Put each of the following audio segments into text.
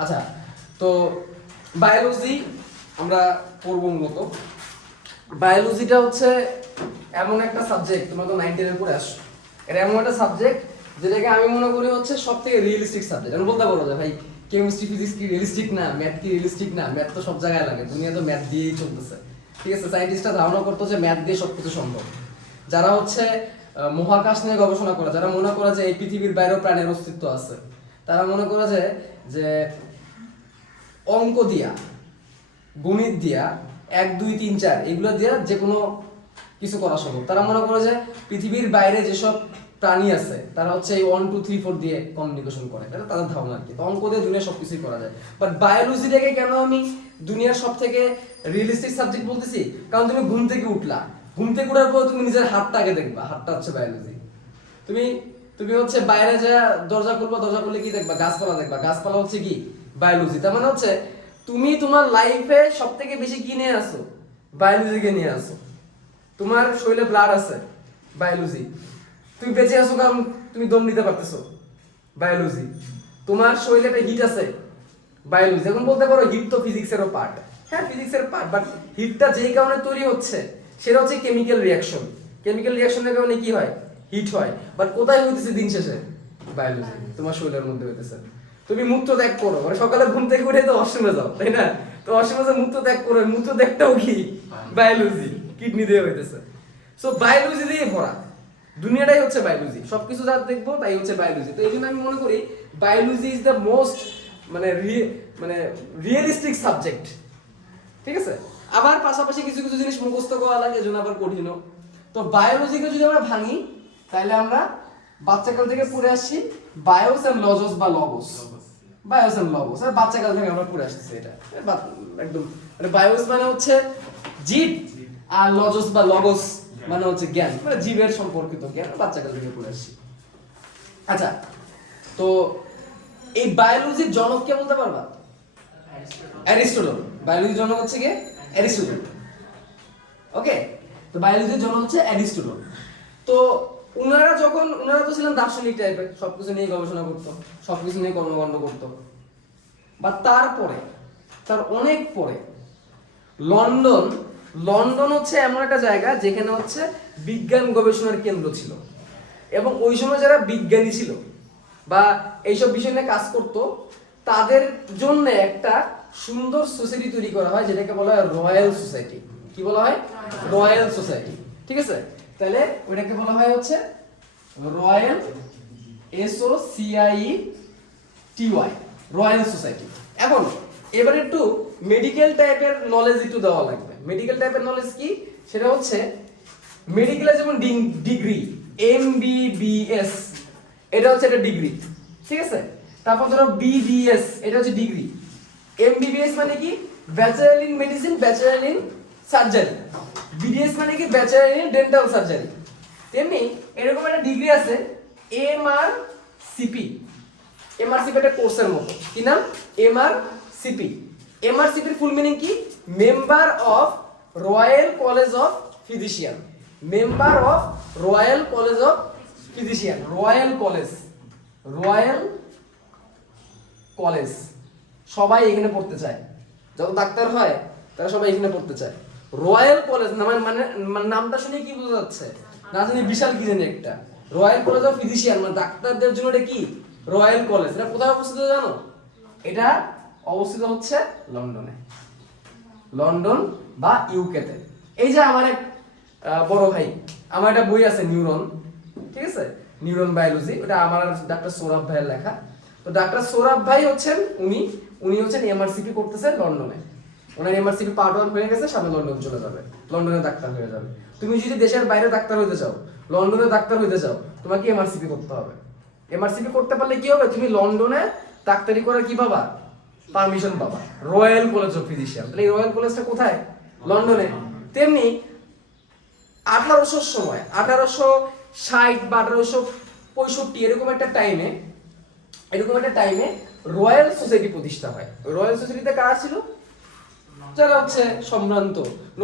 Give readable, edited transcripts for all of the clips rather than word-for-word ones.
আচ্ছা, তো বায়োলজি আমরা পড়ব মূলত। বায়োলজিটা হচ্ছে এমন একটা সাবজেক্ট, তোমরা তো 9 10 এর পরে আসো, এটা এমন একটা সাবজেক্ট যেটাকে আমি মনে করি হচ্ছে সবথেকে রিয়েলিস্টিক সাবজেক্ট। আমি বলতে পারবো যে ভাই কেমিস্ট্রি ফিজিক্স কি রিয়েলিস্টিক না, ম্যাথ কি রিয়েলিস্টিক না, ম্যাথ তো সব জায়গায় লাগে, দুনিয়া তো ম্যাথ দিয়েই চলতেছে, ঠিক আছে। সায়েন্টিস্টরা ধারণা করতো যে ম্যাথ দিয়ে সবকিছু সম্ভব। যারা হচ্ছে মহাকাশ নিয়ে গবেষণা করে, যারা মনে করে যে এই পৃথিবীর বাইরেও প্রাণের অস্তিত্ব আছে, তারা মনে করে যে অঙ্ক দিয়া, গণিত দিয়া, 1 2 3 4 এগুলো দিয়া যে কোনো কিছু করা সম্ভব। তারা মনে করে যে পৃথিবীর বাইরে যেসব প্রাণী আছে তারা হচ্ছে এই 1 2 3 4 দিয়ে কমিউনিকেশন করে, এটা তাদের ধারণা আর কি। তো অঙ্ক দিয়ে দুনিয়া সবকিছুই করা যায়। বাট বায়োলজিটাকে কেন আমি দুনিয়ার সব থেকে রিয়েলিস্টিক সাবজেক্ট বলতেছি? কারণ তুমি ঘুম থেকে উঠলা, ঘুম থেকে উঠার পর তুমি নিজের হাতটা আগে দেখবা, হাতটা হচ্ছে বায়োলজি। তুমি হচ্ছে বাইরে যা দরজা খুলবা, দরজা খুললে কি দেখবা? গাছপালা দেখবা, গাছপালা হচ্ছে কি বায়োলজি। তার মানে হচ্ছে তুমি তোমার লাইফে সব থেকে বেশি কি নিয়ে আসো? বায়োলজিকে নিয়ে আসো। তোমার শরীরে ব্লাড আছে, বায়োলজি। তুমি বেঁচে আছো কারণ তুমি দম নিতে পারতেছো, বায়োলজি। তোমার শরীরে একটা হিট আছে, বায়োলজি। এখন বলতে পারো হিট তো ফিজিক্সেরও পার্ট, হ্যাঁ ফিজিক্সের পার্ট, বাট হিটটা যেই কারণে তৈরি হচ্ছে সেটা হচ্ছে কেমিক্যাল রিঅ্যাকশন। কেমিক্যাল রিঅ্যাকশনের কারণে কি হয়? হিট হয়। বাট কোথায় হইতেছে দিন শেষে? বায়োলজি, তোমার শরীরের মধ্যে হইতেছে। তুমি মূত্র ত্যাগ করো, মানে সকালে ঘুম থেকে উঠে তো ওয়াশরুমে যাও, তাই না? তো ওয়াশরুমে মূত্র ত্যাগ করো, মূত্র ত্যাগটাও কি বায়োলজি, কিডনি দিয়ে হইতেছে। সো বায়োলজি দিয়ে ভরা দুনিয়াটাই হচ্ছে বায়োলজি, সবকিছু যা দেখবো তাই হচ্ছে বায়োলজি। তো এই জন্য আমি মনে করি বায়োলজি ইজ দ্য মোস্ট মানে রিয়েলিস্টিক সাবজেক্ট, ঠিক আছে। আবার পাশাপাশি কিছু কিছু জিনিস মুখস্থ করা লাগে, এজন্য আবার কঠিনও। তো বায়োলজিকে যদি আমরা ভাঙি তাহলে আমরা বাচ্চাকাল থেকে পড়ে আসছি বায়োস এন্ড লজস বা লগোস, বায়োস এন্ড লগোস, আর বাচ্চাকাল থেকে আমরা পড়ে আসছি এটা একদম। মানে বায়োস মানে হচ্ছে জীব, আর লজস বা লগোস মানে হচ্ছে জ্ঞান, মানে জীবের সম্পর্কিত জ্ঞান, বাচ্চাকাল থেকে পড়ে আসছি। আচ্ছা, তো এই বায়োলজির জনক কে বলতে পারবা? অ্যারিস্টটল। বায়োলজির জনক হচ্ছে কে? অ্যারিস্টটল। ওকে, তো বায়োলজির জনক হচ্ছে অ্যারিস্টটল। তো উনারা তো ছিলেন দার্শনিক টাইপের, সবকিছু নিয়ে গবেষণা করতো, সবকিছু নিয়ে কর্মকাণ্ড করতো। বা তারপরে তার অনেক পরে লন্ডন হচ্ছে এমন একটা জায়গা যেখানে হচ্ছে বিজ্ঞান গবেষণার কেন্দ্র ছিল। এবং ওই সময় যারা বিজ্ঞানী ছিল বা এইসব বিষয় নিয়ে কাজ করতো, তাদের জন্য একটা সুন্দর সোসাইটি তৈরি করা হয়, যেটাকে বলা হয় রয়্যাল সোসাইটি। কি বলা হয়? রয়্যাল সোসাইটি, ঠিক আছে। তাহলে ওইটাকে বলা হয় হচ্ছে রয়্যাল, SOCIETY, রয়্যাল সোসাইটি। এখন এবার একটু মেডিকেল টাইপের নলেজ একটু দেওয়া লাগবে। মেডিকেল টাইপের নলেজ কি? সেটা হচ্ছে মেডিকেলে যেমন ডিগ্রি MBBS, এটা হচ্ছে একটা ডিগ্রি, ঠিক আছে। তারপর ধরো BDS, এটা হচ্ছে ডিগ্রি। MBBS মানে কি? Bachelor in medicine, bachelor in surgery. BDS মানে কি? Bachelor in dental surgery. তেমনি এরকম একটা ডিগ্রি আছে MRCP। MRCP একটা কোর্সের মতো, কি নাম? MRCP। MRCP এর ফুল মিনিং কি? Member of royal college of physician. Member of royal college of physician. Royal college, সবাই এখানে পড়তে চায়, যত ডাক্তার হয় তারা সবাই এখানে পড়তে চায়। রয়্যাল কলেজ মানে নামটা শুনে কি বোঝা যাচ্ছে? না জানি বিশাল কি জানি একটা রয়্যাল কলেজ অফ ফিজিশিয়ান, মানে ডাক্তারদের জন্য এটা কি? Royal college. এটা কোথায় অবস্থিত জানো? এটা অবস্থিত হচ্ছে লন্ডনে, লন্ডন বা ইউকেতে। এই যে আমার এক বড় ভাই, আমার একটা বই আছে নিউরন, ঠিক আছে, নিউরন বায়োলজি, ওটা আমার ডাক্তার সৌরভ ভাইয়ের লেখা। তো ডাক্তার সৌরভ ভাই হচ্ছেন উনি হচ্ছেন MRCP করতেছেন লন্ডনে। ওনার MRCP পার্ট 1 হয়ে গেছে, সামনে লন্ডন চলে যাবে, লন্ডনে ডাক্তার হয়ে যাবে। তুমি যদি দেশের বাইরে ডাক্তার হইতে চাও, লন্ডনে ডাক্তার হইতে চাও, তোমাকে MRCP করতে হবে। MRCP করতে পারলে কি হবে? তুমি লন্ডনে ডাক্তারি করার কি পাবা? পারমিশন পাবা, রয়্যাল কলেজ অফ ফিজিশিয়ান। তাহলে এই রয়্যাল কলেজটা কোথায়? লন্ডনে। তেমনি 1800 সময় 1860 বা 1865 এরকম একটা টাইমে রয়্যাল সোসাইটি প্রতিষ্ঠা হয়। রয়্যাল সোসাইটিতে কারা ছিল? যারা হচ্ছে সম্ভ্রান্ত,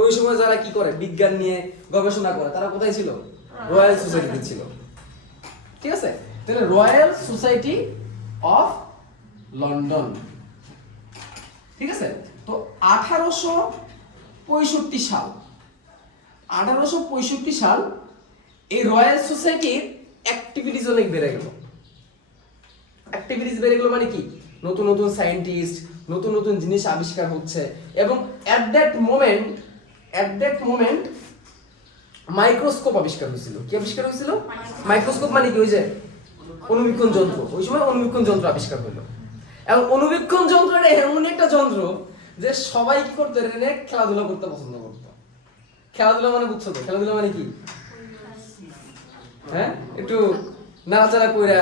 ওই সময় যারা কি করে বিজ্ঞান নিয়ে গবেষণা করে, তারা কোথায় ছিল? রয়্যাল সোসাইটিতে ছিল, ঠিক আছে। তাহলে রয়্যাল সোসাইটি অফ লন্ডন, ঠিক আছে? তো 1865 সাল 1865 সাল এই রয়্যাল সোসাইটির অ্যাক্টিভিটিস অনেক বেড়ে গেল। অ্যাক্টিভিটিস বেড়ে গেল মানে কি, নতুন নতুন সায়েন্টিস্ট, নতুন নতুন জিনিস আবিষ্কার হচ্ছে, এবং অ্যাট দ্যাট মোমেন্ট মাইক্রোস্কোপ আবিষ্কার হয়েছিল। কি আবিষ্কার হয়েছিল? মাইক্রোস্কোপ মানে কি, ওই যে অণুবীক্ষণ যন্ত্র। ওই সময় অণুবীক্ষণ যন্ত্র আবিষ্কার হলো, এবং অণুবীক্ষণ যন্ত্রটা এমন একটা যন্ত্র যে সবাই কি করতো, এটা নিয়ে খেলাধুলা করতে পছন্দ করতো। খেলাধুলা মানে বুঝছো তো, খেলাধুলা মানে কি, হ্যাঁ, একটু নাড়াচাড়া কইরা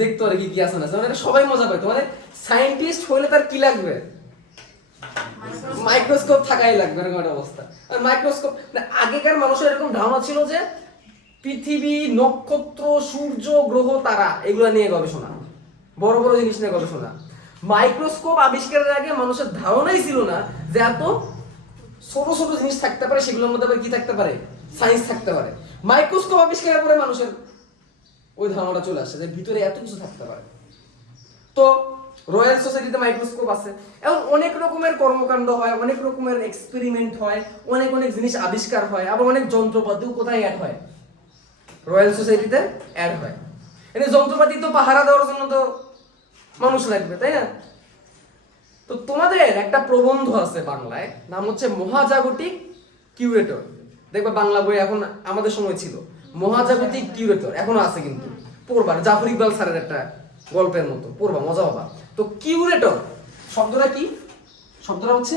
দেখতো আর কি কি আছে না, মানে সবাই মজা পাইতো। মানে সায়েন্টিস্ট হইলে তার কি লাগবে, মাইক্রোস্কোপ থাকাই লাগবে, এরকম একটা অবস্থা। আর মাইক্রোস্কোপ আগেকার মানুষের এরকম ধারণা ছিল যে পৃথিবী, নক্ষত্র, সূর্য, গ্রহ, তারা, এগুলো নিয়ে গবেষণা, বড় বড় জিনিস নিয়ে গবেষণা। মাইক্রোস্কোপ আবিষ্কারের আগে মানুষের ধারণাই ছিল না যে এত ছোট ছোট জিনিস থাকতে পারে, সেগুলোর মধ্যে আবার কি থাকতে পারে, সায়েন্স থাকতে পারে। মাইক্রোস্কোপ আবিষ্কারের পরে মানুষের ওই ধারণাটা চলে আসে যে ভিতরে এত কিছু থাকতে পারে। তো রয়্যাল সোসাইটিতে মাইক্রোস্কোপ আছে, এবং অনেক রকমের কর্মকাণ্ড হয়, অনেক রকমের এক্সপেরিমেন্ট হয়, অনেক অনেক জিনিস আবিষ্কার হয়, আবার অনেক যন্ত্রপাতিও কোথায় অ্যাড হয়, রয়্যাল সোসাইটিতে অ্যাড হয়। এই যন্ত্রপাতি তো পাহারা দেওয়ার জন্য তো মানুষ লাগবে, তাই না? তো তোমাদের একটা প্রবন্ধ আছে বাংলায়, নাম হচ্ছে মহাজাগতিক কিউরেটর। দেখবে বাংলা বই এখন, আমাদের সময় ছিল মহাজাগতিক কিউরেটর, এখনো আছে কিন্তু, পড়বার, জাফর ইকবাল স্যারের একটা গল্পের মতো, পড়বা, মজা পাবা। তো কিউরেটর শব্দটা কি? শব্দটা হচ্ছে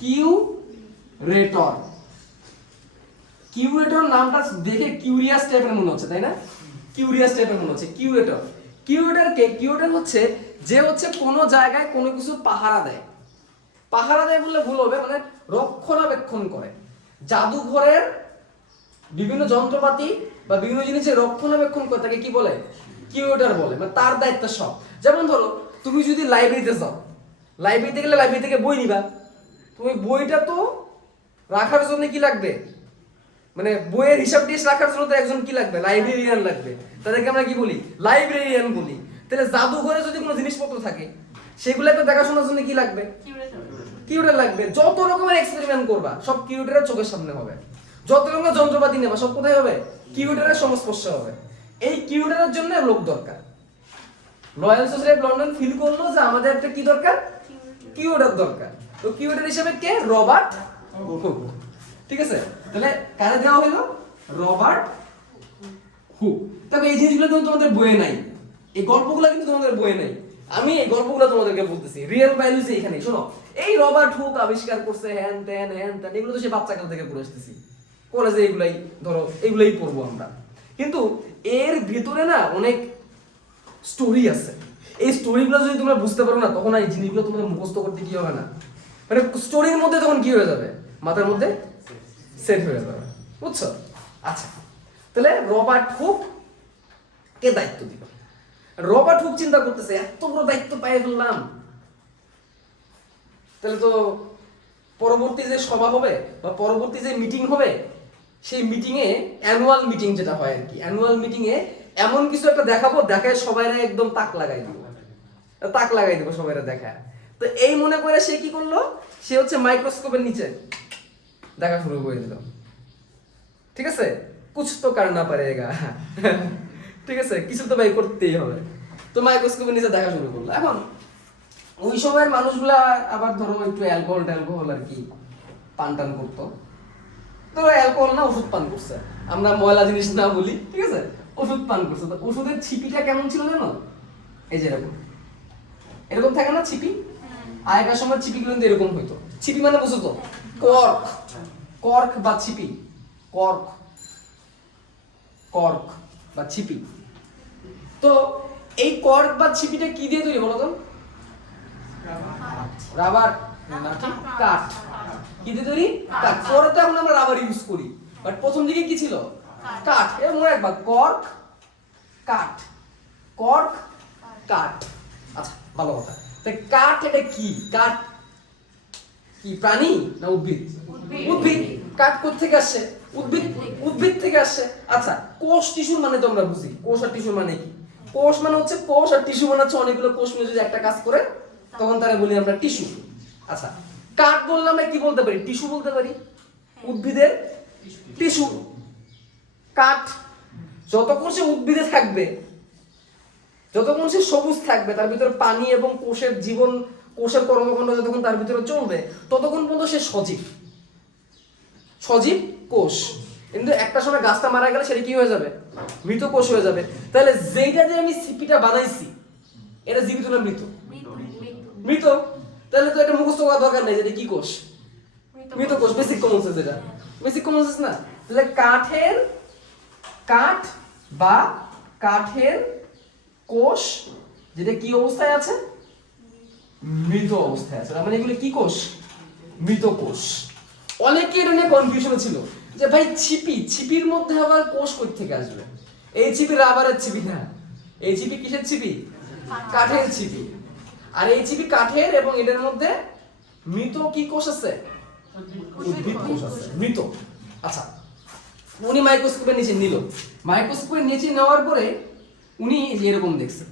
কিউরেটর। কিউরেটর নামটা দেখে কিউরিয়াস টাইপের মনে হচ্ছে, তাই না? কিউরিয়াস টাইপের মনে হচ্ছে। কিউরেটর, কিউরেটর কে? কিউরেটর হচ্ছে যে হচ্ছে কোনো জায়গায় কোনো কিছু পাহারা দেয়। পাহারা দেয় বললে ভুল হবে, মানে রক্ষণাবেক্ষণ করে। জাদুঘরের বিভিন্ন যন্ত্রপাতি বা বিভিন্ন জিনিসের রক্ষণাবেক্ষণ করে তাকে কি বলে? কিউরেটর বলে। মানে তার দায়িত্ব সব। যেমন ধরো তুমি যদি লাইব্রেরিতে যাও, লাইব্রেরিতে গেলে লাইব্রেরি থেকে বই নিবা, তুমি বইটা তো রাখার জন্য কি লাগবে, মানে বইয়ের হিসাব টিস রাখার জন্য তো একজন কি লাগবে, লাইব্রেরিয়ান লাগবে। তাদেরকে আমরা কি বলি? লাইব্রেরিয়ান বলি। তাহলে জাদুঘরে যদি কোনো জিনিসপত্র থাকে সেগুলোকে দেখাশোনার জন্য কি লাগবে? কিউরেটর লাগবে। যত রকমের এক্সপেরিমেন্ট করবা সব কিউরেটরের চোখের সামনে হবে। যত রকমের যন্ত্রপাতি নেবা সব কোথায় হবে? কিউরেটরের সংস্পর্শে হবে। এই কিউরেটরের জন্য লোক দরকার। Royal society of London feel করলো যে আমাদের একটা কি দরকার, কিউরেটর দরকার। তো কিউরেটর হিসেবে কে? Robert Hooke. ঠিক আছে, তাহলে কারে দেওয়া হলো? Robert Hooke. তবে এই জিনিসগুলো কিন্তু তোমাদের বইয়ে নাই, এই গল্পগুলো কিন্তু তোমাদের বইয়ে নাই। আমি এই গল্পগুলো তোমাদেরকে বলতেছি, রিয়েল ভ্যালুজ এখানে। শোনো, এই রবার্ট হুক আবিষ্কার করছে হ্যান ত্যান, এগুলো তো সে বাচ্চাকাল থেকে পড়ে আসতেছি, কলেজে এগুলাই ধরো, এগুলাই পড়বো আমরা। কিন্তু এর ভিতরে না অনেক স্টোরি আছে। এই স্টোরিগুলো যদি তোমরা বুঝতে পারো না, তখন এই জিনিসগুলো তোমাদের মুখস্থ করতে কি হবে না, মানে স্টোরির মধ্যে তখন কি হয়ে যাবে, মাথার মধ্যে সেট হয়ে যাবে। বুঝছো? আচ্ছা, তাহলে রবার্ট হুক কে দায়িত্ব দিল? রবার্ট হুক চিন্তা করতেছে এত বড় দায়িত্ব পাই ফেললাম, তাহলে তো পরবর্তী যে সভা হবে বা পরবর্তী যে মিটিং হবে, সেই মিটিং এ, অ্যানুয়াল মিটিং যেটা হয় আর কি, অ্যানুয়াল মিটিং এ এমন কিছু একটা দেখাবো, দেখায় সবাইরা একদম তাক লাগাই দিব সবাইরা দেখায়। তো এই মনে করে সে কি করলো, সে হচ্ছে মাইক্রোস্কোপের নিচে দেখা শুরু করে দিল। ঠিক আছে, কুছ তো করনা পারেগা। ঠিক আছে, কিছু তো ভাই করতেই হবে। তো মাইক্রোস্কোপের নিচে দেখা শুরু করলো। এখন ওই সময়ের মানুষগুলা আবার ধরো একটু অ্যালকোহল আর কি পান টান করতো। তো অ্যালকোহল না, ওষুধ পান করছে, আমরা ময়লা জিনিস না বলি, ঠিক আছে, ওষুধ পান করছে। তো ওষুধের ছিপিটা কেমন ছিল জানো? এই যে এরকম থাকে না ছিপি, আগেকার সময় ছিপিগুলো কিন্তু এরকম হইতো। ছিপি মানে বুঝো তো, কর্ক বা ছিপি, কর্ক বা ছিপি। তো এই কর্ক বা ছিপিটা কি দিয়ে তৈরি বলো তো? রাবার না, ঠিক, কাঠ। কি দিয়ে তৈরি? কাঠ। পরে তো এখন আমরা রাবার ইউজ করি, বাট প্রথম দিকে কি ছিল? কাঠ। এর মনে রাখবা, কর্ক কাঠ। আচ্ছা, ভালো কথা। তাই কাঠ এটা কি? কাঠ কি প্রাণী না উদ্ভিদ? উদ্ভিদ। কাঠ কোথা থেকে আসছে? উদ্ভিদ থেকে আসছে। আচ্ছা, কোষ টিস্যু মানে তো আমরা বুঝি, কোষ আর টিস্যু মানে কি? কোষ মানে হচ্ছে কোষ, আর টিস্যু মানে হচ্ছে অনেকগুলো কোষ মিলে যদি একটা কাজ করে তখন তারা বলি আমরা টিস্যু। আচ্ছা, কাঠ বললে আমরা কি বলতে পারি? টিস্যু বলতে পারি। উদ্ভিদের টিস্যু। কাঠ যতক্ষণ সে উদ্ভিদে থাকবে, যতক্ষণ সে সবুজ থাকবে, তার ভিতরে পানি এবং কোষের জীবন, কোষের কর্মকাণ্ড যতক্ষণ তার ভিতরে চলবে, ততক্ষণ পর্যন্ত সে সজীব, সজীব কোষ। কিন্তু একটা সময় গাছটা মারা গেলে সেটা কি হয়ে যাবে? মৃত কোষ হয়ে যাবে। তাহলে যেটা যে আমি সিপিটা বানাইছি, এটা জীবিত না মৃত? মৃত। তাহলে তো এটা মুখস্থ করার দরকার নেই, যেটা কি কোষ? মৃত কোষ। বেসিক কমন সেন্স, এটা বেসিক কমন সেন্স না? তাহলে কাঠ বা কাঠের কোষ যেটা কি অবস্থায় আছে? মৃত অবস্থায় আছে। মানে এগুলো কি কোষ? মৃত কোষ। অনেকে এটা নিয়ে কনফিউশন ছিল যে ভাই ছিপির মধ্যে আবার কোষ কই থেকে আসবে? এই ছিপি রাবারের ছিপি না, এই ছিপি কিসের ছিপি? কাঠের ছিপি। আর এই ছিপি কাঠের, এবং এটার মধ্যে মৃত কি কোষ আছে? উদ্ভিদ কোষ আছে, মৃত। আচ্ছা, উনি মাইক্রোস্কোপের নিচে নিল, মাইক্রোস্কোপের নিচে নেওয়ার পরে উনি এরকম দেখছেন,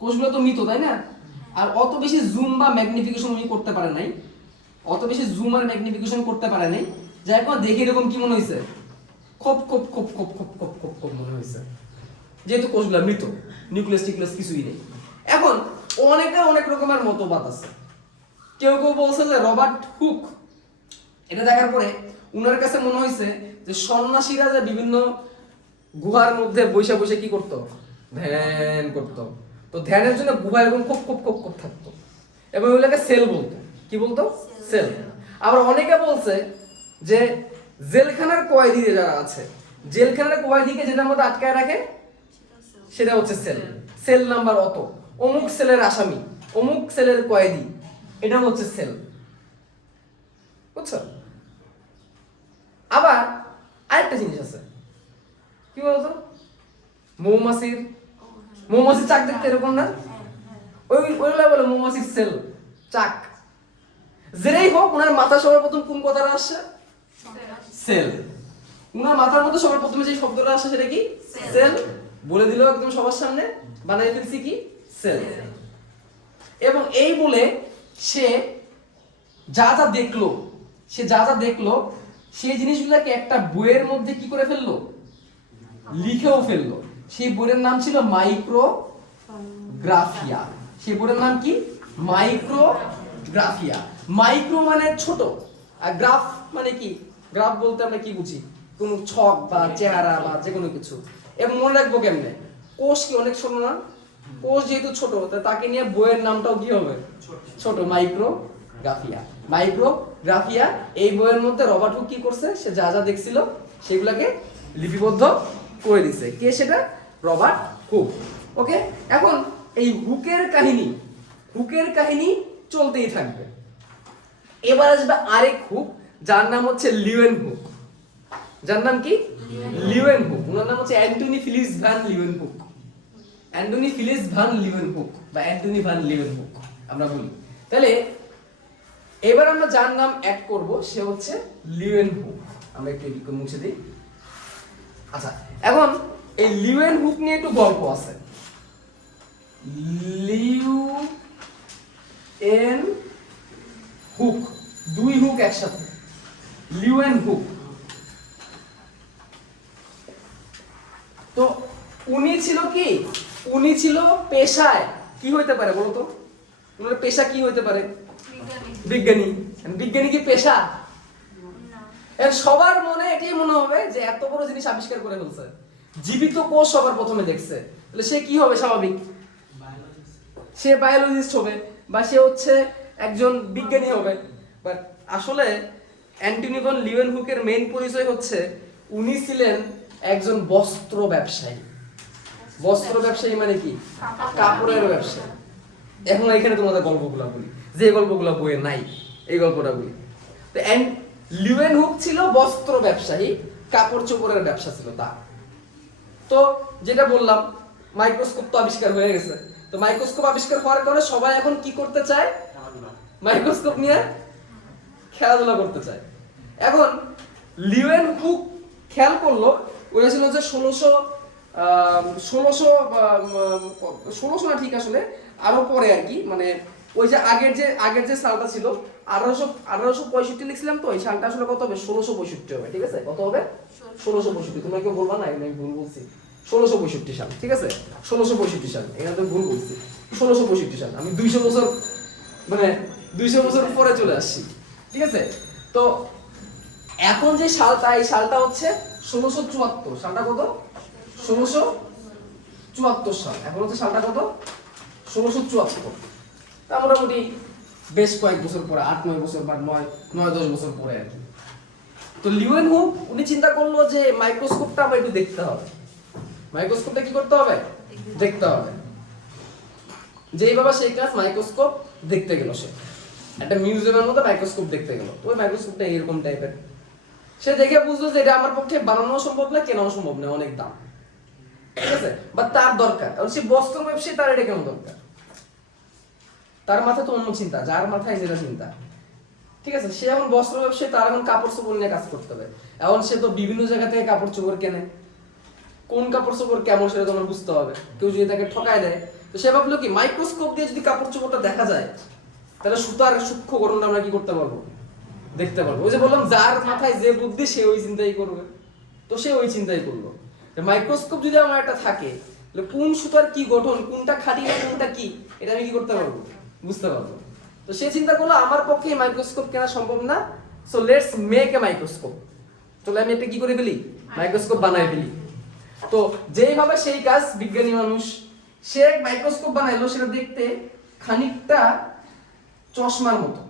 কোষগুলো তো মৃত, তাই না? আর অত বেশি জুম বা ম্যাগনিফিকেশন উনি করতে পারে নাই, অত বেশি জুম আর ম্যাগনিফিকেশন করতে পারে নাই। যাই হোক, দেখে এরকম কি মনে হয়েছে? খপ খপ খপ খপ খপ খপ খপ খপ মনে হয়েছে, যেহেতু কোষগুলো মৃত, নিউক্লিয়াস টিউক্লিয়াস কিছুই নেই। এখন অনেকের অনেক রকমের মতবাদ আছে। কেউ কেউ বলছে যে রবার্ট হুক, এটা দেখার পরে উনার কাছে মনে হয়েছে যে সন্ন্যাসীরা যে বিভিন্ন গুহার মধ্যে বসে বসে কি করতো? ধ্যান করতো। তো ধ্যানের জন্য গুহা এরকম খপ খপ খপ খপ থাকতো, এবং ওগুলোকে সেল বলতো। কি বলতো? সেল। আবার অনেকে বলছে যে জেলখানার কয়েদি যারা আছে, জেলখানার কয়েদিকে যেটার মধ্যে আটকায় রাখে সেটা হচ্ছে সেল। সেল নাম্বার অত, অমুক সেলের আসামি, অমুক সেলের কয়েদি, এটা হচ্ছে সেল। বুঝছো? আবার আরেকটা জিনিস আছে, কি বলতো? মৌমাছির চাক দেখতে এরকম না? ওইগুলা বলে মৌমাছির সেল, চাক। যেটাই হোক, ওনার মাথা সবার প্রথম কোন কথাটা আসছে? সেল। ওনার মাথার মধ্যে সবার প্রথমে যে শব্দটা আসছে সেটা কি? সেল। বলে দিল একদম সবার সামনে, বানাই ফেলছি কি? সেল। এবং এই বলে সে যা যা দেখলো, সেই জিনিসগুলোকে একটা বইয়ের মধ্যে কি করে ফেললো? লিখেও ফেললো। সেই বইয়ের নাম ছিল মাইক্রোগ্রাফিয়া। সেই বইয়ের নাম কি? মাইক্রোগ্রাফিয়া। মাইক্রো মানে ছোট, আর গ্রাফ মানে কি? গ্রাফ বলতে আমরা কি বুঝি? কোনো ছক বা চেহারা বা যে কোনো কিছু। এবং মনে রাখবো কেমনে? কোষ কি অনেক ছোট না? কোষ যেহেতু ছোট, তাকে নিয়ে বইয়ের নামটাও কি হবে? ছোট। মাইক্রোগ্রাফিয়া। মাইক্রোগ্রাফিয়া। এই বইয়ের মধ্যে রবার্ট হুক কি করছে? সে যা যা দেখছিল সেগুলোকে লিপিবদ্ধ করে দিছে। কে সেটা? Robert Hooke. ওকে, এখন এই হুকের কাহিনী চলতেই থাকবে। এবার আসবে আরেক হুক, যার নাম হচ্ছে লিউয়েন হুক। যার নাম কি? Leeuwen hook. ওনার নাম হচ্ছে Antonie Philips van Leeuwenhoek. Antonie Philips van Leeuwenhoek বা অ্যান্টনি ভ্যান লিউয়েনহুক আমরা বলি। তাহলে এবার আমরা যার নাম অ্যাড করব সে হচ্ছে লিউয়েনহুক। আমরা একটু মুছে দিই। আচ্ছা, এখন এই লিউয়েনহুক নিয়ে একটু গল্প আছে। লিউয়েনহুক, দুই হুক একসাথে, লিউয়েনহুক। তো উনি ছিল কি? উনি ছিল পেশায় কি হইতে পারে বলো তো? ওনার পেশা কি হইতে পারে? বিজ্ঞানী। বিজ্ঞানী কি পেশা? এর সবার মনে এটাই মনে হবে যে এত বড় জিনিস আবিষ্কার করে ফেলছে, জীবিত কোষ সবার প্রথমে দেখছে, তাহলে সে কি হবে? স্বাভাবিক সে বায়োলজিস্ট হবে বা সে হচ্ছে একজন বিজ্ঞানী হবে। বাট আসলে অ্যান্টনি ভ্যান লিউয়েনহুকের মেইন পরিচয় হচ্ছে উনি ছিলেন একজন বস্ত্র ব্যবসায়ী। বস্ত্র ব্যবসায়ী মানে কি? কাপড়ের ব্যবসা। এখন এখানে তোমাদের গল্পগুলা বলি, যে গল্পগুলা বইয়ে নাই, এই গল্পটা বলি। তো লিউয়েনহুক ছিল বস্ত্র ব্যবসায়ী, কাপড় চোপড়ের ব্যবসা ছিল তার। তো যেটা বললাম, মাইক্রোস্কোপ তো আবিষ্কার হয়ে গেছে। তো মাইক্রোস্কোপ আবিষ্কার হওয়ার কারণে সবাই এখন কি করতে চায়? মাইক্রোস্কোপ নিয়ে খেলাধুলা করতে চায়। এখন লিউয়েনহুক খেয়াল করলো, ওটা ছিল যে 1600 না ঠিক আসলে আরো পরে আর কি, মানে ওই যে আগের যে সালটা ছিল 1865 লিখছিলাম, তো এই সালটা আসলে কত হবে? 1665 হবে। ঠিক আছে, কত হবে? 1665। তোমরা কেউ বলবা না আমি ভুল বলছি? 1665 সাল। ঠিক আছে, 1665 সাল, এখানে তো ভুল বলছি। 1665 সাল, আমি 200 বছর মানে 200 বছর পরে চলে আসছি। ঠিক আছে, তো এখন যে সালটা, এই সালটা হচ্ছে 1674। সালটা কত? 1674 সাল। এখন হচ্ছে সালটা কত? 1674। তা মোটামুটি বেশ কয়েক বছর পরে, 8-9 বছর বা 9-10 বছর পরে আর কি। তো লিউয়েনহুক উনি চিন্তা করলো যে মাইক্রোস্কোপটা আমার একটু দেখতে হবে। মাইক্রোস্কোপটা কি করতে হবে? দেখতে হবে। যেই বাবা সেই ক্লাস মাইক্রোস্কোপ দেখতে গেল, সে একটা মিউজিয়ামের মধ্যে মাইক্রোস্কোপ দেখতে গেল। ওই মাইক্রোস্কোপটা এরকম টাইপের। সে দেখে বুঝলো যে এটা আমার পক্ষে বানানো সম্ভব না, কেনাও সম্ভব না, অনেক দাম। ঠিক আছে, বা তার দরকার, আর সে বস্ত্র ব্যবসায়ী, তার এটা কেন দরকার? তার মাথায় তো অন্য চিন্তা, যার মাথায় যেটা চিন্তা। ঠিক আছে, সে এখন বস্ত্র ব্যবসায়ী, তার এখন কাপড় চোপড় নিয়ে কাজ করতে হবে। এখন সে তো বিভিন্ন জায়গা থেকে কাপড় চোপড় কেনে, কোন কাপড় চোপড় কেমন সেটা তোমার বুঝতে হবে। কেউ যদি তাকে ঠকায় দেয়, তো সে ভাবলো কি মাইক্রোস্কোপ দিয়ে যদি কাপড় চোপড়টা দেখা যায়, তাহলে সুতার সূক্ষ্ম গঠনটা আমরা কি করতে পারবো? দেখতে পারবো। ওই যে বললাম, যার মাথায় যে বুদ্ধি সে ওই চিন্তাই করবে। তো সে ওই চিন্তাই করলো যে মাইক্রোস্কোপ যদি আমার একটা থাকে, তাহলে কোন সুতার কি গঠন, কোনটা খাঁটি না কোনটা কি, এটা আমি কি করতে পারবো? বুঝতে পারবো। তো সে চিন্তা করলো আমার পক্ষে মাইক্রোস্কোপ কেনা সম্ভব না, so let's make a microscope. তাহলে আমি এটা কি করে ফেলি? মাইক্রোস্কোপ বানাই ফেলি। তো যেইভাবে সেই কাজ, বিজ্ঞানী মানুষ, সে মাইক্রোস্কোপ বানাইলো, সেটা দেখতে খানিকটা চশমার মতো,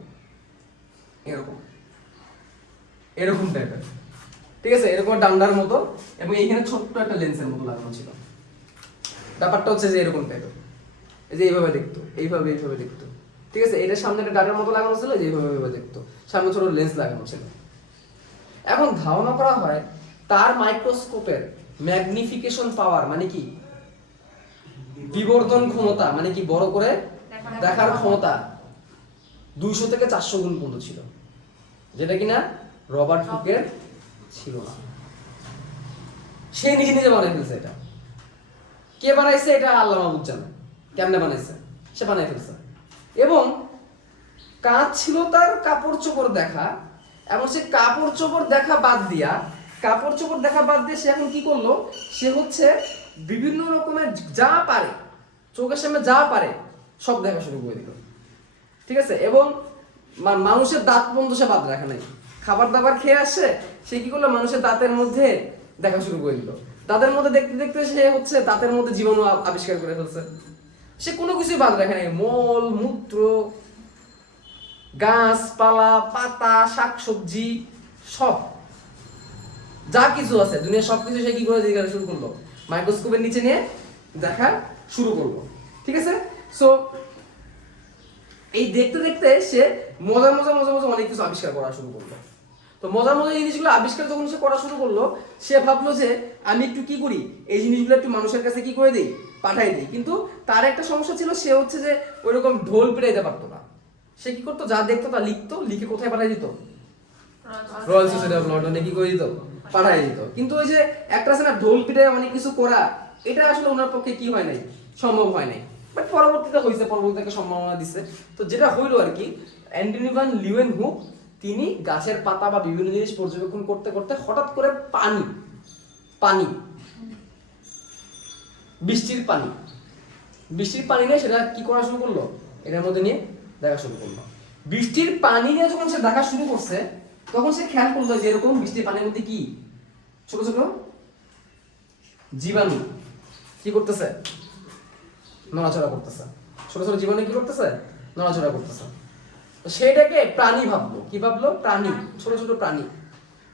এরকম এরকম টাইপের। ঠিক আছে, এরকম ডান্ডার মতো, এবং এইখানে ছোট্ট একটা লেন্সের মতো লাগানো ছিল। ব্যাপারটা হচ্ছে যে এরকম টাইপের, এই যে এইভাবে দেখতো, এইভাবে দেখতো। ঠিক আছে, এটা সামনে একটা ডান্ডার মতো লাগানো ছিল, যে এইভাবে দেখতো, সামনে ছোট লেন্স লাগানো ছিল। এখন ধারণা করা হয় তার মাইক্রোস্কোপের ম্যাগনিফিকেশন পাওয়ার মানে কি, বিবর্ধন ক্ষমতা মানে কি, বড় করে দেখার ক্ষমতা 200 থেকে 400 গুণ পর্যন্ত ছিল, যেটা কিনা রবার্ট হুকের ছিল না। সে নিজে নিজে বানাই ফেলছে। এটা কে বানাইছে? এটা আল্লাহ মাহবুব জানে কেমনে বানাইছে, সে বানাই ফেলছে। এবং কাজ ছিল তার কাপড় চোপড় দেখা, এবং সে কাপড় চোপড় দেখা বাদ দিয়ে সে এখন কি করলো? সে হচ্ছে বিভিন্ন রকমের যা পারে, চোখের সামনে যা পারে সব দেখা শুরু করে দিল। ঠিক আছে, এবং মানুষের দাঁত পর্যন্ত সে বাদ রাখে নাই। খাবার দাবার খেয়ে আসছে, সে কি করলো? মানুষের দাঁতের মধ্যে দেখা শুরু করে দিল। দাঁতের মধ্যে দেখতে দেখতে সে হচ্ছে দাঁতের মধ্যে জীবাণু আবিষ্কার করে ফেলছে। সে কোনো কিছুই বাদ রাখে নাই, মল মূত্র, গাছপালা, পাতা, শাকসবজি, সব যা কিছু আছে দুনিয়ার সবকিছু সে কি করে দেখা শুরু করলো? মাইক্রোস্কোপের নিচে নিয়ে দেখা শুরু করলো। ঠিক আছে, সো এই দেখতে দেখতে সে মজার অনেক কিছু আবিষ্কার করা শুরু করলো। তো মজার জিনিসগুলো আবিষ্কার যখন সে করা শুরু করলো, সে ভাবলো যে আমি একটু কি করি, এই জিনিসগুলো একটু মানুষের কাছে কি করে দিই, পাঠাই দিই। কিন্তু তার একটা সমস্যা ছিল, সে হচ্ছে যে ওইরকম ঢোল পিটাইতে পারতো না। সে কি করতো? যা দেখতো তা লিখতো, লিখে কোথায় পাঠাই দিত? রয়্যাল সোসাইটি অফ লন্ডনে কি করে দিত? পাঠাই দিত। কিন্তু ওই যে একটা আছে না, ঢোল পিটাই অনেক কিছু করা, এটা আসলে ওনার পক্ষে কি হয় নাই, সম্ভব হয় নাই। বাট পরবর্তীতে হয়েছে, পরবর্তীতে সম্ভাবনা দিচ্ছে। তো যেটা হইলো আর কি, অ্যান্টনি ভ্যান লিউয়েনহুক তিনি গাছের পাতা বা বিভিন্ন জিনিস পর্যবেক্ষণ করতে করতে হঠাৎ করে পানি বৃষ্টির পানি নিয়ে সেটা কি করা শুরু করলো? এটার মধ্যে নিয়ে দেখা শুরু করলো। বৃষ্টির পানি নিয়ে যখন সে দেখা শুরু করছে, তখন সে খেয়াল করলো যে এরকম বৃষ্টির পানির মধ্যে কি ছোট ছোট জীবাণু কি করতেছে? নড়াচড়া করতেছে। ছোট ছোট জীবাণু কি করতেছে? নড়াচড়া করতেছে। সেটাকে প্রাণী ভাবলো। কি ভাবলো? প্রাণী, ছোট ছোট প্রাণী।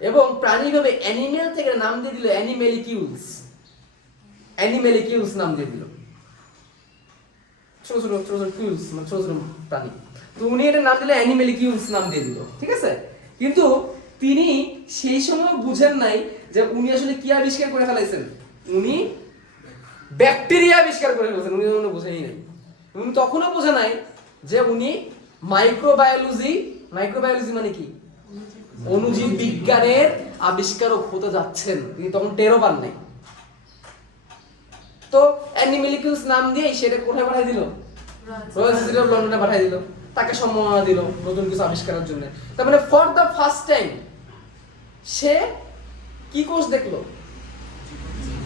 এবং প্রাণী ভাবে অ্যানিমেল থেকে নাম দিয়ে দিল অ্যানিমেলিকিউলস নাম দিয়ে দিল। ছোট ছোট কিউলস মানে ছোট ছোট প্রাণী। তো উনি এটা নাম দিলে অ্যানিমেলিকিউলস নাম দিয়ে দিল। ঠিক আছে, কিন্তু তিনি সেই সময় বুঝেন নাই যে উনি আসলে কি আবিষ্কার করে ফেলাইছেন। উনি ব্যাকটেরিয়া আবিষ্কার করে ফেলেছেন। উনি তখনও বুঝেই নাই। উনি তখনও বোঝে নাই যে উনি মাইক্রোবায়োলজি মানে কি, অণুজীব বিজ্ঞানের আবিষ্কারক হতে যাচ্ছেন। তিনি তখন টেরও পান নাই। তো অ্যানিমেলিকিউলস নাম দিয়ে সেটা কোথায় পাঠাই দিল? রয়্যাল সোসাইটি অফ লন্ডনে পাঠিয়ে দিল, তাকে সম্মাননা দিল নতুন কিছু আবিষ্কারের জন্য। তার মানে ফর দ্য ফার্স্ট টাইম সে কি কোষ দেখলো?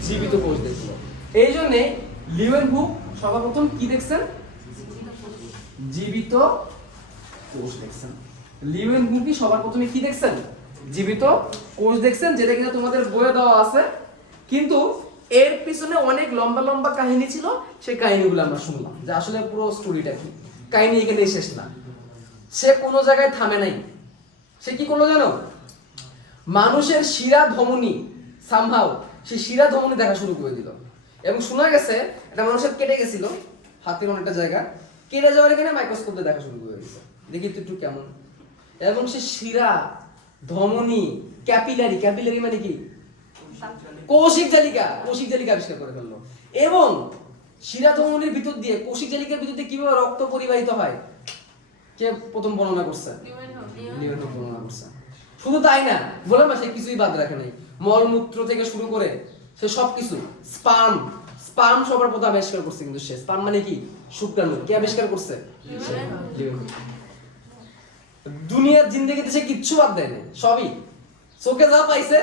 জীবিত কোষ দেখলো। এই জন্যে লিউয়েনহুক সর্বপ্রথম কি দেখছেন? জীবিত কোষ দেখছেন। লিউয়েনহুকই সবার প্রথমে কি দেখছেন? জীবিত কোষ দেখছেন, যেটা কিনা তোমাদের বইয়ে দেওয়া আছে। কিন্তু এর পিছনে অনেক লম্বা লম্বা কাহিনী ছিল, সেই কাহিনীগুলো আমরা শুনলাম যে আসলে পুরো স্টোরিটা কি। কাহিনী এখানেই শেষ না, সে কোনো জায়গায় থামে নাই। সে কি করলো জানো? মানুষের শিরা ধমনী সামহাও সে শিরা ধমনী দেখা শুরু করে দিল। এবং শোনা গেছে এটা মানুষের কেটে গেছিল, হাতের অনেকটা জায়গা কেটে যাওয়ার এখানে মাইক্রোস্কোপ দিয়ে দেখা শুরু করে দিয়েছে, দেখি তো একটু কেমন। এবং সে শিরা ধমনী ক্যাপিলারি, ক্যাপিলারি মানে কি? কৌশিক জালিকা, কৌশিক জালিকা আবিষ্কার করে ফেললো। এবং শিরা ধমনীর ভিতর দিয়ে, কৌশিক জালিকার ভিতর দিয়ে কিভাবে রক্ত পরিবাহিত হয় কে প্রথম বর্ণনা করছে? লিউয়েনহুক বর্ণনা করছে। শুধু তাই না, বললাম না সে কিছুই বাদ রাখে নাই। মলমূত্র থেকে শুরু করে সে সবকিছু, স্পার্ম, স্পার্ম সবার প্রথম আবিষ্কার করছে। কিন্তু সে স্পার্ম মানে কি? শুক্রাণু। কে আবিষ্কার করছে? লিউয়েনহুক। দুনিয়ার জিন্দেগিতে সে কিচ্ছু বাদ দেয় না, সবই চোখে যা পাইছে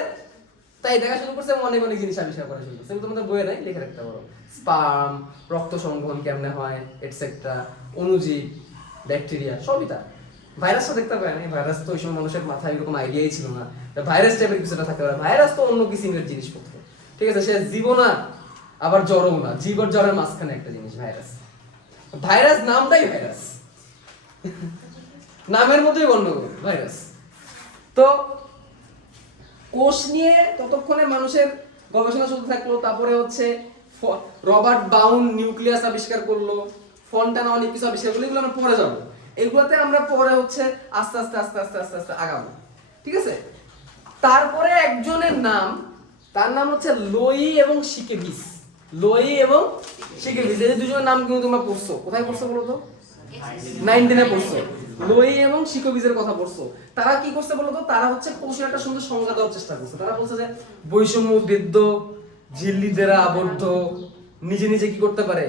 তাই দেখা শুরু করছে। অনেক অনেক জিনিস আবিষ্কার করা শুরু করছে, সেগুলো তোমাদের বইয়ে নাই, লিখে রাখতে পারো। স্পার্ম, রক্ত সংবহন কেমনে হয় এটসেট্রা, অণুজীব, ব্যাকটেরিয়া, সবই তা। ভাইরাসটা দেখতে পায় না, ভাইরাস তো ওই সময় মানুষের মাথায় এরকম আইডিয়াই ছিল না ভাইরাস টাইপের কিছুটা থাকতে পারে। ভাইরাস তো অন্য কিসিমের জিনিসপত্র, ঠিক আছে? সে জীবও না আবার জ্বরও না, জীব আর জ্বরের মাঝখানে একটা জিনিস ভাইরাস। ভাইরাস নামটাই ভাইরাস, নামের মধ্যেই গন্ডগোল ভাইরাস। তো কোষ নিয়ে ততক্ষণে মানুষের গবেষণা চলতে থাকলো। তারপরে হচ্ছে রবার্ট বাউন নিউক্লিয়াস আবিষ্কার করলো, ফন্টানা অনেক কিছু আবিষ্কার করলো, এগুলো আমরা পরে যাবো। এগুলোতে আমরা পরে হচ্ছে আস্তে আস্তে আস্তে আস্তে আস্তে আস্তে আগাবো, ঠিক আছে? তারপরে একজনের নাম, তার নাম হচ্ছে লোয়ি এবং শিকেভিস। লোয়ি এবং শিকেভিস, এই দুজনের নাম কিন্তু তোমরা পড়ছো। কোথায় পড়ছো বলো তো? 9 পড়ছো। লোয়ি এবং শিকেভিসের কথা পড়ছো। তারা কি করছে বলো তো? তারা হচ্ছে কোষের একটা সুন্দর সংজ্ঞা দেওয়ার চেষ্টা করছে। তারা বলছে যে বৈষম্য বেদ্য, ঝিল্লি দ্বারা আবদ্ধ, নিজে নিজে কি করতে পারে?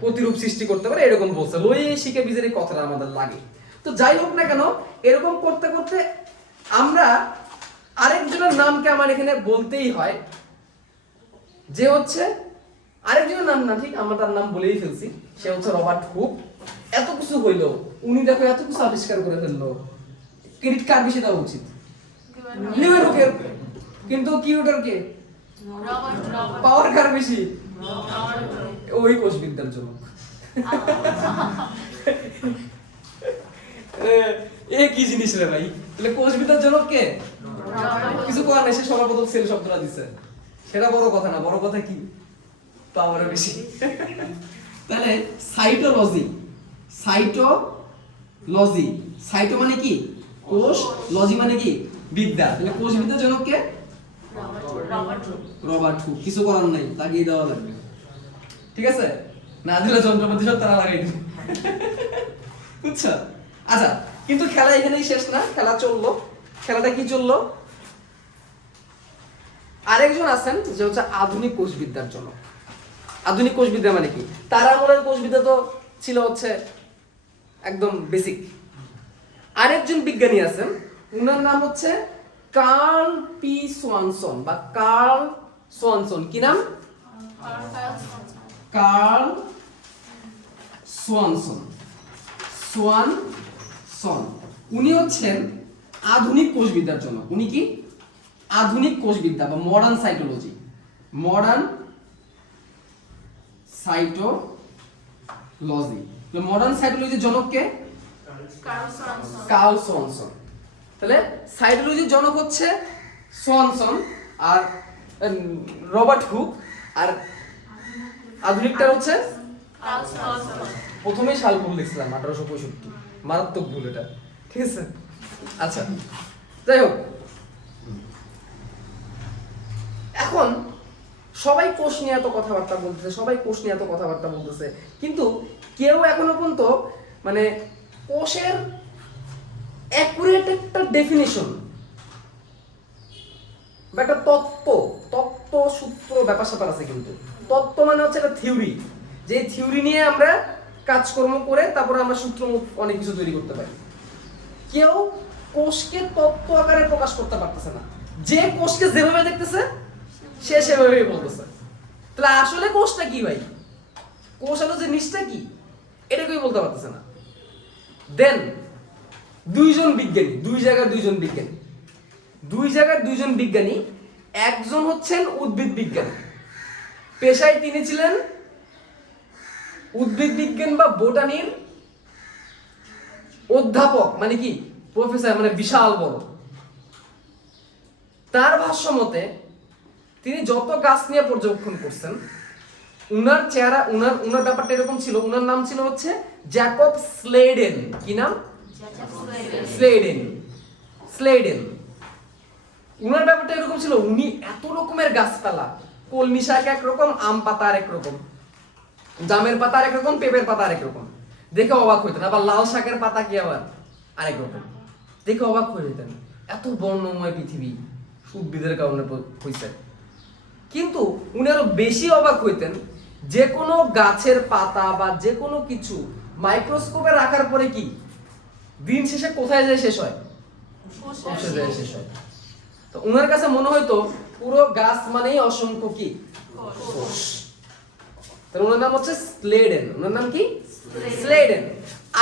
প্রতিরূপ সৃষ্টি করতে পারে, এরকম বলছে। লোয়ি শিকেভিসের এই কথাটা আমাদের লাগে। তো যাই হোক না কেন, এরকম করতে করতে আমরা আরেকজনের নামকে আমার এখানে বলতেই হয়, যে হচ্ছে আরেকজনের নাম না, ঠিক আমরা তার নাম বলেই ফেলছি, সে হচ্ছে রবার্ট হুক। এত কিছু হইলো, উনি দেখো এত কিছু আবিষ্কার করে ফেললো, ক্রেডিট কার বেশি দেওয়া উচিত? লিউয়েনহুকের। কিন্তু কি ওটার কে পাওয়ার কার বেশি? ওই কোষবিদ্যার জন্য। এ কি জিনিস রে ভাই? তাহলে কোষবিদ্যার জনক কে? কিছু করার নেই, সে সবার প্রথম সেল শব্দটা দিছে। সেটা বড় কথা না, বড় কথা কি? পাওয়ারের বেশি। তাহলে সাইটোলজি, সাইটোলজি, সাইটো মানে কি? কোষ, লজি মানে কি? বিদ্যা। তাহলে কোষবিদ্যার জনক কে? Robert Hooke. কিছু করার নাই, লাগিয়ে দেওয়া লাগবে, ঠিক আছে? না দিলে যন্ত্রপাতি সব তারা লাগাই দিবে, বুঝছো? আচ্ছা, কিন্তু খেলা এখানেই শেষ না, খেলা চললো। খেলাটা কি চললো? আরেকজন আছেন যে হচ্ছে আধুনিক কোষবিদ্যার জনক। আধুনিক কোষবিদ্যা মানে কি? তার আমলের কোষবিদ্যা তো ছিল হচ্ছে একদম বেসিক। আরেকজন বিজ্ঞানী আছেন, উনার নাম হচ্ছে কার্ল পি সোয়ানসন বা কার্ল সোয়ানসন। কি নাম? Curl Swanson. সোয়ানসন উনি হচ্ছেন আধুনিক কোষবিদ্যার জনক। উনি কি? আধুনিক কোষবিদ্যা বা modern cytology. Modern cytology, modern সাইটোলজির জনক কে? Karl Swanson. তাহলে সাইটোলজির জনক হচ্ছে সোয়ানসন আর রবার্ট হুক, আর আধুনিকটার হচ্ছে প্রথমেই সাল ভুল লিখছিলাম 1865, মারাত্মক ভুল এটা, ঠিক আছে? আচ্ছা, যাই হোক, এখন সবাই কোষ নিয়ে এত কথাবার্তা বলতেছে, সবাই কোষ নিয়ে এত কথাবার্তা বলতেছে, কিন্তু কেউ এখনো পর্যন্ত মানে কোষের অ্যাকুরেট একটা ডেফিনিশন বা একটা তত্ত্ব সূত্র ব্যাপার স্যাপার আছে। কিন্তু তত্ত্ব মানে হচ্ছে একটা থিওরি, যে থিওরি নিয়ে আমরা কাজকর্ম করে তারপরে আমরা সূত্র অনেক কিছু তৈরি করতে পারি। কেউ কোষকে তত্ত্ব আকারে প্রকাশ করতে পারতেছে না, যে কোষকে যেভাবে দেখতেছে সে সেভাবেই বলতেছে। তাহলে আসলে কোষটা কি ভাই, কোষ হলো যে নিচটা কি, এটা কেউ বলতে পারতেছে না। দেন দুই জায়গার দুইজন বিজ্ঞানী, একজন হচ্ছেন উদ্ভিদ বিজ্ঞানী, পেশায় তিনি ছিলেন উদ্ভিদ বিজ্ঞান বা বোটানির অধ্যাপক, মানে কি প্রফেসর, মানে বিশাল বড়। তার ভাষ্য মতে তিনি যত গাছ নিয়ে পর্যবেক্ষণ করছেন, উনার চেহারা উনার ব্যাপারটা এরকম ছিল। উনার নাম ছিল হচ্ছে জ্যাকব স্লেডেন। কি নাম? স্লেডেন। উনার ব্যাপারটা এরকম ছিল, উনি এত রকমের গাছপালা, কলমি শাক একরকম, আম পাতা আরেক রকম, জামের পাতা আরেক রকম, পেঁপের পাতা আরেক রকম, দেখে অবাক হইতেন। আবার লাল শাকের পাতা কি আবার আরেক রকম, দেখে অবাক হয়ে যেতেন। এত বর্ণময় পৃথিবী উদ্ভিদের কারণে হইছে। কিন্তু উনি আরো বেশি অবাক হইতেন, যে কোনো গাছের পাতা বা যে কোনো কিছু মাইক্রোস্কোপে রাখার পরে কি দিন শেষে কোথায় যায় শেষ হয়? কোষে যায় শেষ হয়। তো উনার কাছে মনে হয়তো পুরো গাছ মানেই অসংখ্য কি কোষ। তার ওনার নাম হচ্ছে স্লেডেন। ওনার নাম কি? স্লেডেন।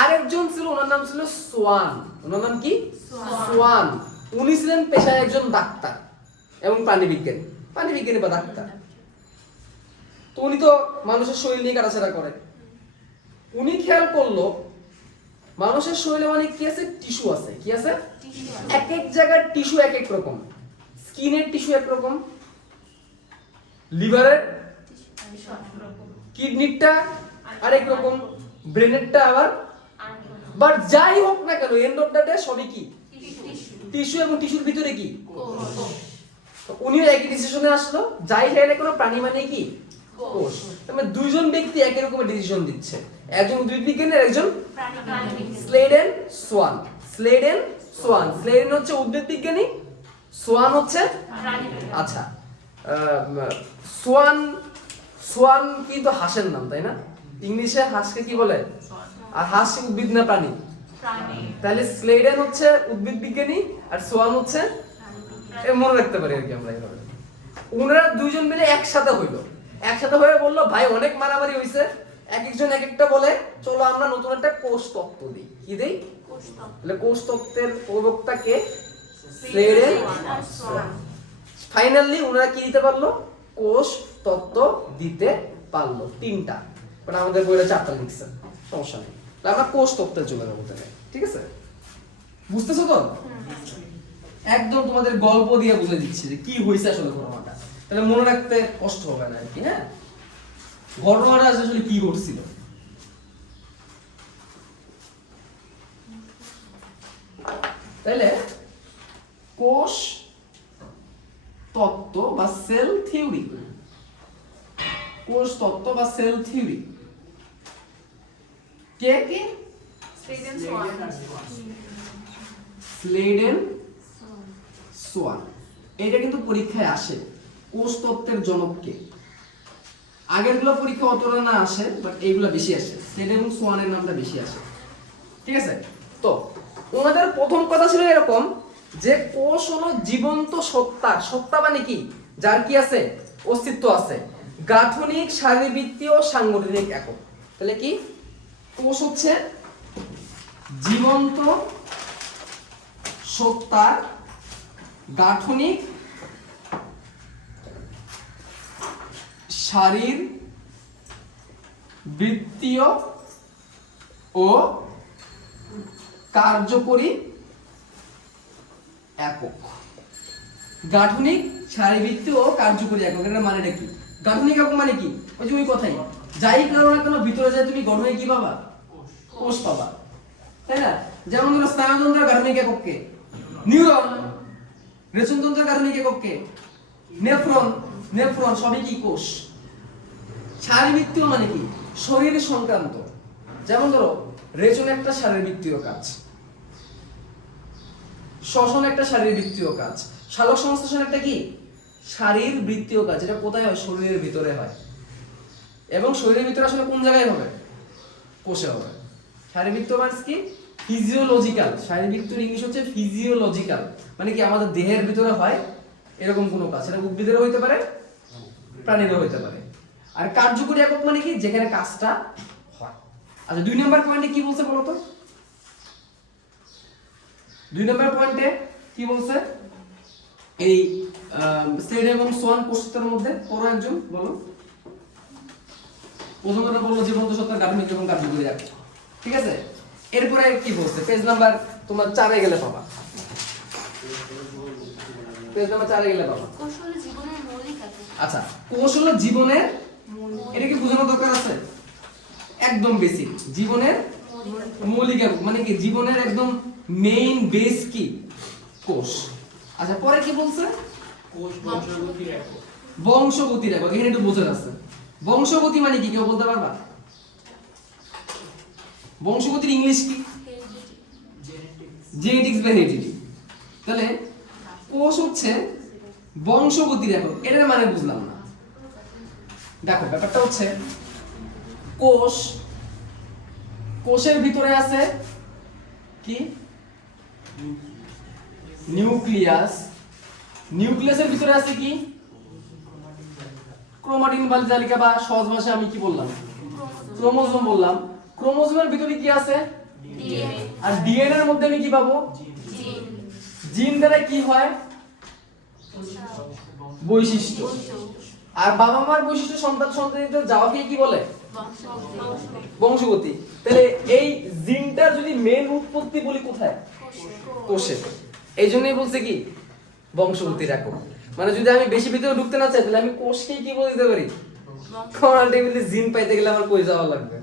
আরেকজন ছিল, ওনার নাম ছিল সোয়ান। ওনার নাম কি? সোয়ান। উনি ছিলেন পেশায় একজন ডাক্তার এবং প্রাণীবিজ্ঞানী বা ডাক্তার। তো উনি তো মানুষের শরীর নিয়ে কাটাছেড়া করে। উনি খেয়াল করলো মানুষের শরীরে মানে কি আছে? টিস্যু আছে। কি আছে? এক এক জায়গার টিস্যু এক এক রকম। স্কিনের টিস্যু এক রকম, লিভারের, কিডনিরটা আরেক রকম, ব্রেনেরটা আবার। বাট যাই হোক না কেন, এন্ড অফ দ্য ডে সবই কি টিস্যু, এবং টিস্যুর ভিতরে কি কোষ। তো উনিও একই ডিসিশনে আসলো, যাই চাইলে কোনো প্রাণী মানে কি কোষ। মানে দুইজন ব্যক্তি একই রকমের ডিসিশন দিচ্ছে, একজন উদ্ভিদ বিজ্ঞানী আর একজন স্লেডেন সোয়ান। স্লেডেন হচ্ছে উদ্ভিদ বিজ্ঞানী, সোয়ান হচ্ছে আচ্ছা সোয়ান কিন্তু হাঁসের নাম, তাই না? ইংলিশে হাঁসকে কি বলে? আর হাঁস উদ্ভিদ না প্রাণী? তাহলে স্লেডেন হচ্ছে উদ্ভিদ বিজ্ঞানী আর সোয়ান হচ্ছে, মনে রাখতে পারি আর কি আমরা এইভাবে। ওনারা দুইজন মিলে একসাথে হয়ে বললো, ভাই অনেক মারামারি হয়েছে, এক একজন এক একটা বলে, চলো আমরা নতুন একটা কোষ তত্ত্ব দিই। কি দেই? কোষ তত্ত্বের প্রবক্তা কে? স্লেডেন। ফাইনালি ওনারা কি দিতে পারলো? কোষ তত্ত্ব দিতে পারলো। 3টা, বাট আমাদের বইটা 4টা লিখছে, সমস্যা নেই। আমরা কোষ তত্ত্বে চলে যাবো তাহলে, ঠিক আছে? বুঝতেছো তো? একদম তোমাদের গল্প দিয়ে বুঝে দিচ্ছি যে কি হয়েছে আসলে ঘটনাটা, তাহলে মনে রাখতে কষ্ট হবে না আর কি। হ্যাঁ, ঘটনাটা আসলে কি ঘটছিল। তাহলে কোষ তত্ত্ব বা সেল থিওরি, কে কে? স্লেডেন সোয়ান। এটা কিন্তু পরীক্ষায় আসে, কোষ তত্ত্বের জনক কে। আগেরগুলো পরীক্ষা অতটা না আসে, বাট এইগুলো বেশি আসে, স্লেডেন এবং সোয়ানের নামটা বেশি আসে, ঠিক আছে? তো ওনাদের প্রথম কথা ছিল এরকম যে কোষ হলো জীবন্ত সত্তা মানে কি? যার কি আছে? অস্তিত্ব আছে, গাঠনিক, শারীরবৃত্তীয়, সাংগঠনিক একক। তাহলে কি? কোষ হচ্ছে জীবন্ত সত্তার গাঠনিক, শারীরবৃত্তীয় ও কার্যকরী একক। গাঠনিক, শারীরবৃত্তীয় ও কার্যকরী একক, এর মানেটা কি? গাঠনিক একক মানে কি? ওই যে ওই কথাই, যাই কারণ না কেন ভিতরে যায় তুমি গঠনে কি পাবা? কোষ পাবা, তাই না? যেমন ধরো স্নায়ুতন্ত্রের গাঠনিক একক কে? নিউরন। রেচনতন্ত্রের গাঠনিক একক কে? নেফ্রন। সবই কি কোষ। শারীরবৃত্তীয় মানে কি? শরীর সংক্রান্ত। যেমন ধরো রেচন একটা শারীরবৃত্তীয় কাজ, শ্বসন একটা শারীরবৃত্তীয় কাজ, সালোক সংশ্লেষণ একটা কি শারীরবৃত্তীয় কাজ। এটা কোথায় হয়? শরীরের ভিতরে হয়। এবং শরীরের ভিতরে আসলে কোন জায়গায় হবে? কোষে হবে। শারীরবৃত্ত মানে কি? ফিজিওলজিক্যাল। শারীরবৃত্তের ইংলিশ হচ্ছে ফিজিওলজিক্যাল, মানে কি আমাদের দেহের ভিতরে হয় এরকম কোনো কাজ। সেটা উদ্ভিদেরও হইতে পারে, প্রাণীরও হইতে পারে। আর কার্যকরী একক মানে কি? যেখানে কাজটা হয়। আচ্ছা 2 নম্বর পয়েন্টে কি বলছে বলো তো? 2 নম্বর পয়েন্টে কি বলছে? এই সেড এবং সোয়ান কোষের মধ্যে পড়ো একজন বলো। প্রথমটা বললো জীবন্ত সত্তার গাঠনিক এবং কার্যকরী একক, ঠিক আছে? এরপরে কি বলছে? পেজ নাম্বার তোমার 4 এ গেলে পাবা। পেজ নাম্বার 4 এ গেলে পাবা। কোষ হলো জীবনের মৌলিক একক। আচ্ছা, কোষ হলো জীবনের, এটা কি বোঝানো দরকার আছে? একদম বেসিক, জীবনের মৌলিক একক মানে কি? জীবনের একদম মেইন বেস কি? কোষ। আচ্ছা পরে কি বলছে? কোষ বংশগতির একক। বংশগতির একক, এখানে একটু বোঝার আছে। বংশগতি মানে কি কেউ বলতে পারবা? বংশগতির ইংলিশ কি? জেনেটিক্স বা হেরিডিটি। তাহলে কোষ হচ্ছে বংশগতির একক, এটার মানে বুঝলাম না। দেখো ব্যাপারটা হচ্ছে কোষের ভিতরে আছে কি? নিউক্লিয়াস। নিউক্লিয়াসের ভিতরে আছে কি? ক্রোমাটিন জালিকা, বা সহজ ভাষায় আমি কি বললাম? ক্রোমোজোম বললাম। ক্রোমোজোমের ভিতরে কি আছে? ডিএনএ। আর ডিএনএ এর মধ্যে আমি কি পাবো? জিন। জিন দ্বারা কি হয়? বৈশিষ্ট্য। আর বাবা মার বৈশিষ্ট্য সন্তান সন্ততিদের যাওয়াকে কি বলে? বংশগতি। তাহলে এই জিনটার যদি মেন উৎপত্তি বলি কোথায়? কোষে। এই জন্যই বলছে কি বংশগতির একক। মানে যদি আমি বেশি ভিতরে ঢুকতে না চাই তাহলে আমি কোষকেই কি বলে দিতে পারি? আলটিমেটলি জিন পাইতে গেলে আমার কই যাওয়া লাগবে?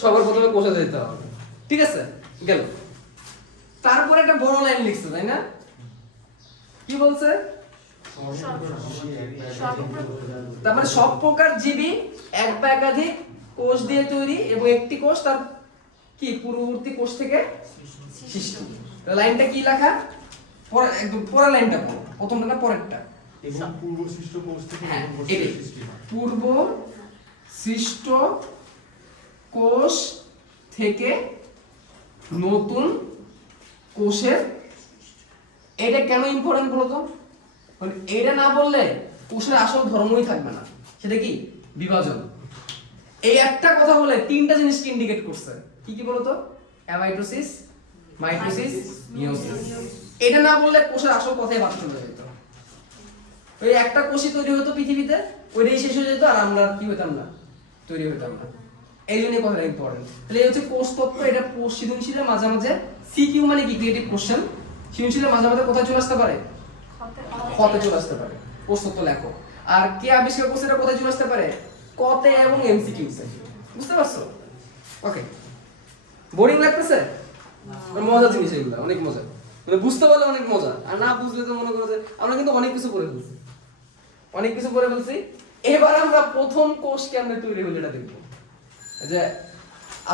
সবার প্রথমে কোষে যেতে হবে। ঠিক আছে, গেল। তারপরে একটা বড় লাইন লিখছে, তাই না? কি বলছে? তার মানে সব প্রকার জীবই এক বা একাধিক কোষ দিয়ে তৈরি এবং একটি কোষ তার কি পূর্ববর্তী কোষ থেকে সৃষ্টি। লাইনটা কি লেখা? পরে একদম পরের লাইনটা পড়ো, প্রথমটা না পরেরটা? এবং পূর্ব সৃষ্ট কোষ থেকে হ্যাঁ, নতুন কোষের এটাই। সৃষ্টি হয়। পূর্ব সৃষ্ট কোষ থেকে নতুন কোষের। এটা কেন ইম্পর্টেন্ট বলো তো? মানে এটা না বললে কোষের আসল ধর্মই থাকবে না। সেটা কি? বিভাজন। এই একটা কথা বলে তিনটা জিনিসকে ইন্ডিকেট করছে। কি কি বলো তো? Amitosis, mitosis, meiosis. এটা না বললে কোষের আসল কথাই বাদ চলে যেত। ওই একটা কোষই তৈরি হতো পৃথিবীতে, ওইটাই শেষ হয়ে যেত, আর আমরা কি হতাম না? তৈরি হতাম না। এই জন্যই কথাটা ইম্পর্টেন্ট। তাহলে এই হচ্ছে কোষ তত্ত্ব। এটা সৃজনশীলের মাঝে মাঝে সিকিউ মানে কি? Creative question. সৃজনশীলের মাঝে মাঝে কোথায় চলে আসতে পারে? কতে চলে আসতে পারে। কোষ তত্ত্ব লেখো। আর কে আবিষ্কার করছে এটা কোথায় চলে আসতে পারে? কতে এবং এমসিকিউতে। বুঝতে পারছো? ওকে। বোরিং লাগতেছে? মজার জিনিস এগুলো, অনেক মজা। মানে বুঝতে পারলে অনেক মজা, আর না বুঝলে তো মনে করো যে আমরা কিন্তু অনেক কিছু করে ফেলছি। অনেক কিছু করে ফেলছি। এবার আমরা প্রথম কোষ কেমনে তৈরি হলো এটা দেখবো, যে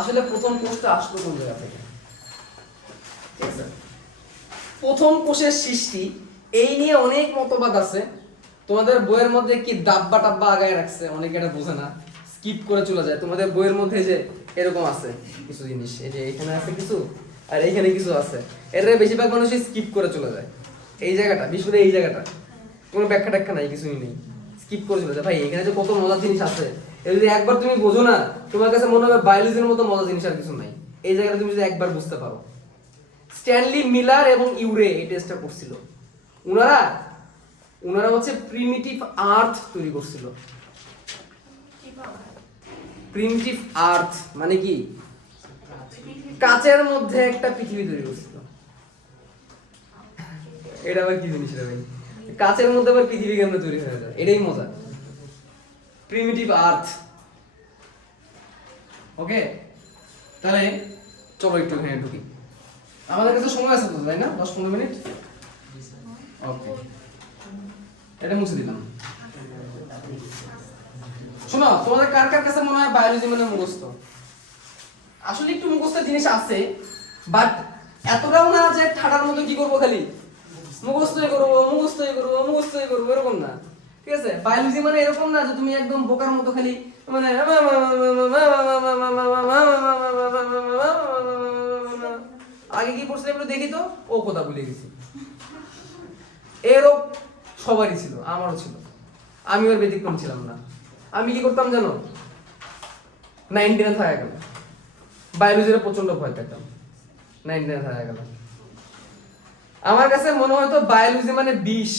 আসলে প্রথম কোষটা আসলো কোন জায়গা থেকে। ঠিক আছে? প্রথম কোষের সৃষ্টি এই নিয়ে অনেক মতবাদ আছে। তোমাদের বইয়ের মধ্যে কি দাব্বা টাব্বা আগায় রাখছে, অনেকে এটা বোঝে না, স্কিপ করে চলে যায়। তোমাদের বইয়ের মধ্যে যে এরকম আছে কিছু জিনিস, এই যে এখানে আছে কিছু আর এইখানে কিছু আছে, এর বেশিরভাগ মানুষই স্কিপ করে চলে যায়। এই জায়গাটা, বিশেষ করে এই জায়গাটা কোনো ব্যাখ্যা ট্যাখ্যা নাই, কিছুই নেই, স্কিপ করে চলে যায়। ভাই এখানে যে কত মজার জিনিস আছে, এটা যদি একবার তুমি বোঝো না, তোমার কাছে মনে হবে বায়োলজির মতো মজার জিনিস আর কিছু নাই। এই জায়গাটা তুমি যদি একবার বুঝতে পারো। স্ট্যানলি মিলার এবং ইউরে এই টেস্টটা করছিল। উনারা হচ্ছে প্রিমিটিভ আর্থ তৈরি করছিল। প্রিমিটিভ আর্থ মানে কি? কাচের মধ্যে একটা পৃথিবী তৈরি করছিল। এটা আবার কি জিনিস রে ভাই? কাচের মধ্যে আবার পৃথিবী কেমনে তৈরি হয়ে যায়? এটাই মজা। প্রিমিটিভ আর্থ। ওকে, তাহলে চলো একটু এখানে ঢুকি। আমাদের কাছে সময় আছে তো, তাই না? 10-15 মিনিট। ওকে, এটা মুছে দিলাম। শোনো, তোমাদের কার কার কাছে মনে হয় বায়োলজি মানে মুখস্থ? আসলে একটু মুখস্থের জিনিস আছে, বাট এতটাও না যে ঠাডার মতো কি করবো খালি মুখস্থই করবো এরকম না। ঠিক আছে? বায়োলজি মানে এরকম না যে তুমি একদম বোকার মতো খালি মানে আগে কি পড়ছিলাম একটু দেখি তো, ও কথা ভুলে গেছি। এরও সবারই ছিল, আমারও ছিল, আমি ওর ব্যতিক্রম ছিলাম না। আমি কি করতাম জানো, 9 10 থাকা গেল বায়োলজির প্রচন্ড ভয় পেতাম। 9 10 থাকা গেল আমার কাছে মনে হয়তো বায়োলজি মানে বিষ।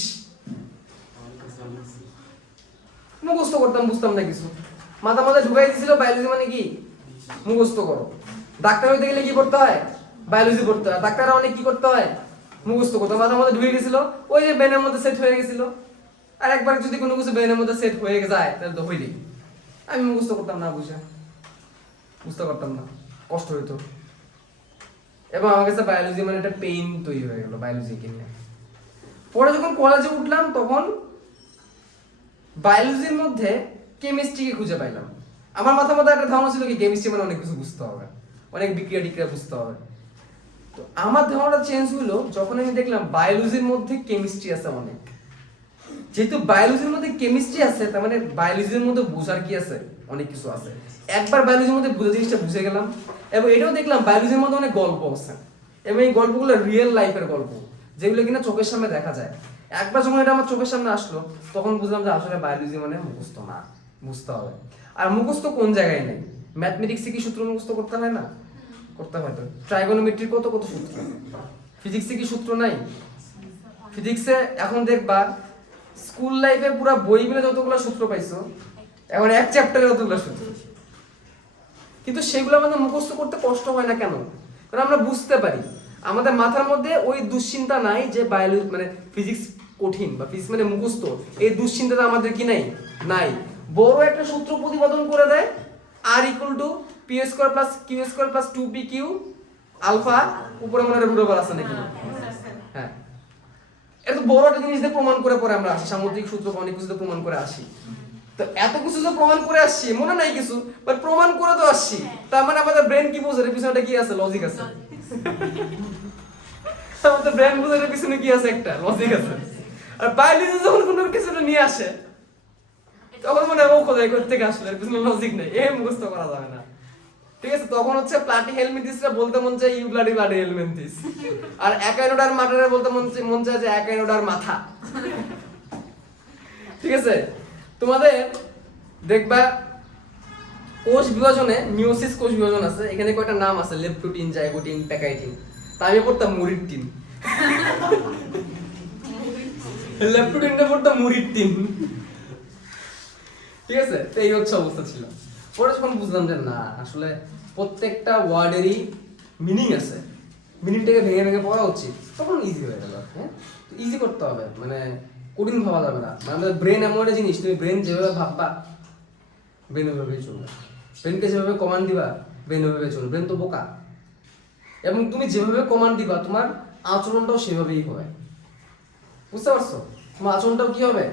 মুখস্থ করতাম, বুঝতাম না কিছু, মাথা মাথা ঢুকাই দিছিল বায়োলজি মানে কি মুখস্থ করো। ডাক্তার হইতে গেলে কি করতে হয়, বায়োলজি পড়তে হয়। ডাক্তাররা অনেক কি করতে হয়, মুখস্থ করতে হয়। মাথার মধ্যে ঢুকে গেছিল, ওই যে ব্রেনের মধ্যে সেট হয়ে গেছিল। আর একবার যদি কোনো কিছু ব্রেনের মধ্যে সেট হয়ে যায় তাহলে তো হইলেই। আমি মুখস্থ করতাম না, বুঝতে পারতাম না, কষ্ট হইতো। এবং আমার কাছে বায়োলজি মানে একটা পেইন তৈরি হয়ে গেল বায়োলজিকে নিয়ে। পরে যখন কলেজে উঠলাম তখন বায়োলজির মধ্যে কেমিস্ট্রিকে খুঁজে পাইলাম। আমার মাথার মধ্যে একটা ধারণা ছিল কি কেমিস্ট্রি মানে অনেক কিছু বুঝতে হবে, অনেক বিক্রিয়া টিক্রিয়া বুঝতে হবে। তো আমার ধারণাটা চেঞ্জ হলো যখন আমি দেখলাম বায়োলজির মধ্যে কেমিস্ট্রি আছে অনেক। যেহেতু বায়োলজির মধ্যে কেমিস্ট্রি আছে তার মানে বায়োলজির মধ্যে বোঝার কি আছে, অনেক কিছু আছে। একবার বায়োলজির মধ্যে বোঝা জিনিসটা বুঝে গেলাম এবং এটাও দেখলাম বায়োলজির মধ্যে অনেক গল্প আছে এবং এই গল্পগুলো রিয়েল লাইফের গল্প, যেগুলো কিনা চোখের সামনে দেখা যায়। একবার যখন এটা আমার চোখের সামনে আসলো তখন বুঝলাম যে আসলে বায়োলজি মানে মুখস্থ না, বুঝতে হবে। আর মুখস্থ কোন জায়গায় নেই, ম্যাথমেটিক্সে কি সূত্র মুখস্থ করতে হয় না, করতে হয় তো। ট্রাইগোনোমেট্রির কত কত সূত্র, ফিজিক্সে কি সূত্র নাই? ফিজিক্সে এখন দেখবা স্কুল লাইফে পুরো বই মিলে যতগুলো সূত্র পাইছো এখন এক চ্যাপ্টারে যতগুলো সূত্র, কিন্তু সেগুলো আমাদের মুখস্থ করতে কষ্ট হয় না কেন? কারণ আমরা বুঝতে পারি, আমাদের মাথার মধ্যে ওই দুশ্চিন্তা নাই যে বায়োলজি মানে ফিজিক্স কঠিন বা ফিজিক্স মানে মুখস্থ, এই দুশ্চিন্তাটা আমাদের কি নাই, নাই। বড় একটা সূত্র প্রতিপাদন করে দেয়, r = p² + q² + 2pq alpha, উপরে মনে হয় রুট ওভার আছে নাকি, হ্যাঁ এত বড় একটা জিনিস দিয়ে প্রমাণ করে পরে আমরা আসি, সামুদ্রিক সূত্র অনেক কিছু প্রমাণ করে আসি। তো এত কিছু যে প্রমাণ করে আসছি মনে নাই কিছু, বাট প্রমাণ করে তো আসছি, তার মানে আমাদের ব্রেন কি বোঝে এর পিছনে কি আছে, লজিক আছে। আমাদের ব্রেন বোঝে এর পিছনে কি আছে, একটা লজিক আছে। আর বায়োলজি যখন কোনো কিছু নিয়ে আসে তখন মনে হয় ও খোদাই করতে থেকে আসলে এর পিছনে লজিক নেই, এ মুখস্থ করা যাবে না। ঠিক আছে, তখন হচ্ছে প্লাটি হেলমিন্থিসটা বলতে মন চায় ইউ ব্লাডি ব্লাডি হেলমিন্থিস, আর একাইনোডার মাটারে বলতে মন চায় যে একাইনোডার মাথা। ঠিক আছে, তোমাদের দেখবা কোষ বিভাজনে মিওসিস কোষ বিভাজন আছে, এখানে কয়টা নাম আছে, লেপ্টোটিন, জাইগোটিন, প্যাকাইটিন। তা আমি পড়তাম মুরিটিন, লেপ্টোটিনটা পড়তাম মুরিটিন। ঠিক আছে, তো এই হচ্ছে অবস্থা ছিল। পরে যখন বুঝলাম যে না আসলে প্রত্যেকটা ওয়ার্ডেরই মিনিং আছে, মিনিংটাকে ভেঙে ভেঙে পড়া উচিত, তখন ইজি হয়ে গেল। হ্যাঁ, তো ইজি করতে হবে, মানে কঠিন ভাবা যাবে না। মানে আমাদের ব্রেন এমন একটা জিনিস, তুমি ব্রেন যেভাবে ভাববা ব্রেন ওইভাবেই চলবে, ব্রেনকে যেভাবে কমান্ড দিবা ব্রেন ওইভাবে চলবে। ব্রেন তো বোকা, এবং তুমি যেভাবে কমান্ড দিবা তোমার আচরণটাও সেভাবেই হবে। বুঝতে পারছো? তোমার আচরণটাও কি হবে,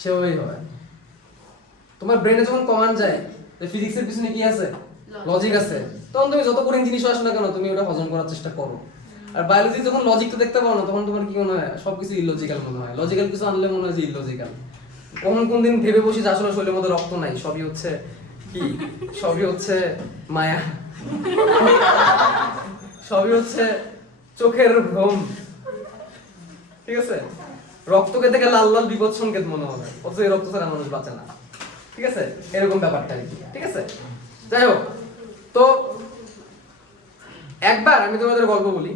সেভাবেই হবে। তোমার ব্রেনে যখন কমান্ড যায় যে ফিজিক্সের পিছনে কি আছে, লজিক আছে, তখন তুমি যত কঠিন জিনিস আসে না কেন তুমি ওটা হজম করার চেষ্টা করো। আর বায়োলজি যখন লজিকটা দেখতে পাও না তখন তোমার কি মনে হয়, সবকিছু ইললজিক্যাল মনে হয়। লজিক্যাল কিছু আনলে মনে হয় যে ইললজিক্যাল। কখন কোন দিন ভেবে বসি যে আসলে শরীরের মধ্যে রক্ত নাই, সবই হচ্ছে কি, সবই হচ্ছে মায়া, সবই হচ্ছে চোখের ভ্রম। ঠিক আছে, রক্তকে দেখে লাল লাল বিপদ সংকেত মনে হবে, অথচ এই রক্ত ছাড়া মানুষ বাঁচে না। ঠিক আছে, এরকম ব্যাপারটা আর কি। ঠিক আছে, যাই হোক, তো একবার আমি তোমাদের গল্প বলি,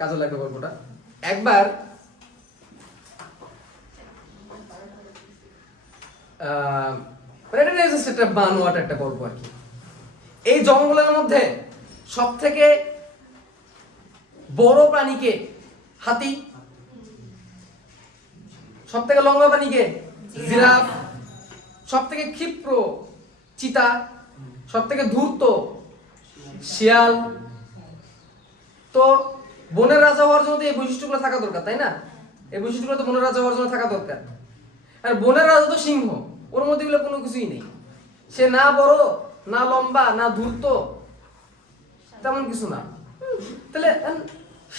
কাজে লাগবে গল্পটা। একবার এটা জাস্ট একটা বানোয়াট একটা গল্প আর কি। এই জঙ্গলের মধ্যে সব থেকে বড় প্রাণীকে হাতি, সব থেকে লম্বা প্রাণীকে জিরাফ, সব থেকে ক্ষিপ্র চিতা, সব থেকে ধূর্ত শিয়াল। তো বনের রাজা হওয়ার জন্য এই বৈশিষ্ট্যগুলো থাকা দরকার, তাই না? এই বৈশিষ্ট্যগুলো তো বনের রাজা হওয়ার জন্য থাকা দরকার। আর বনের রাজা তো সিংহ, ওর মধ্যে এগুলো কোনো কিছুই নেই। সে না বড়, না লম্বা, না ধূর্ত, তেমন কিছু না। তাহলে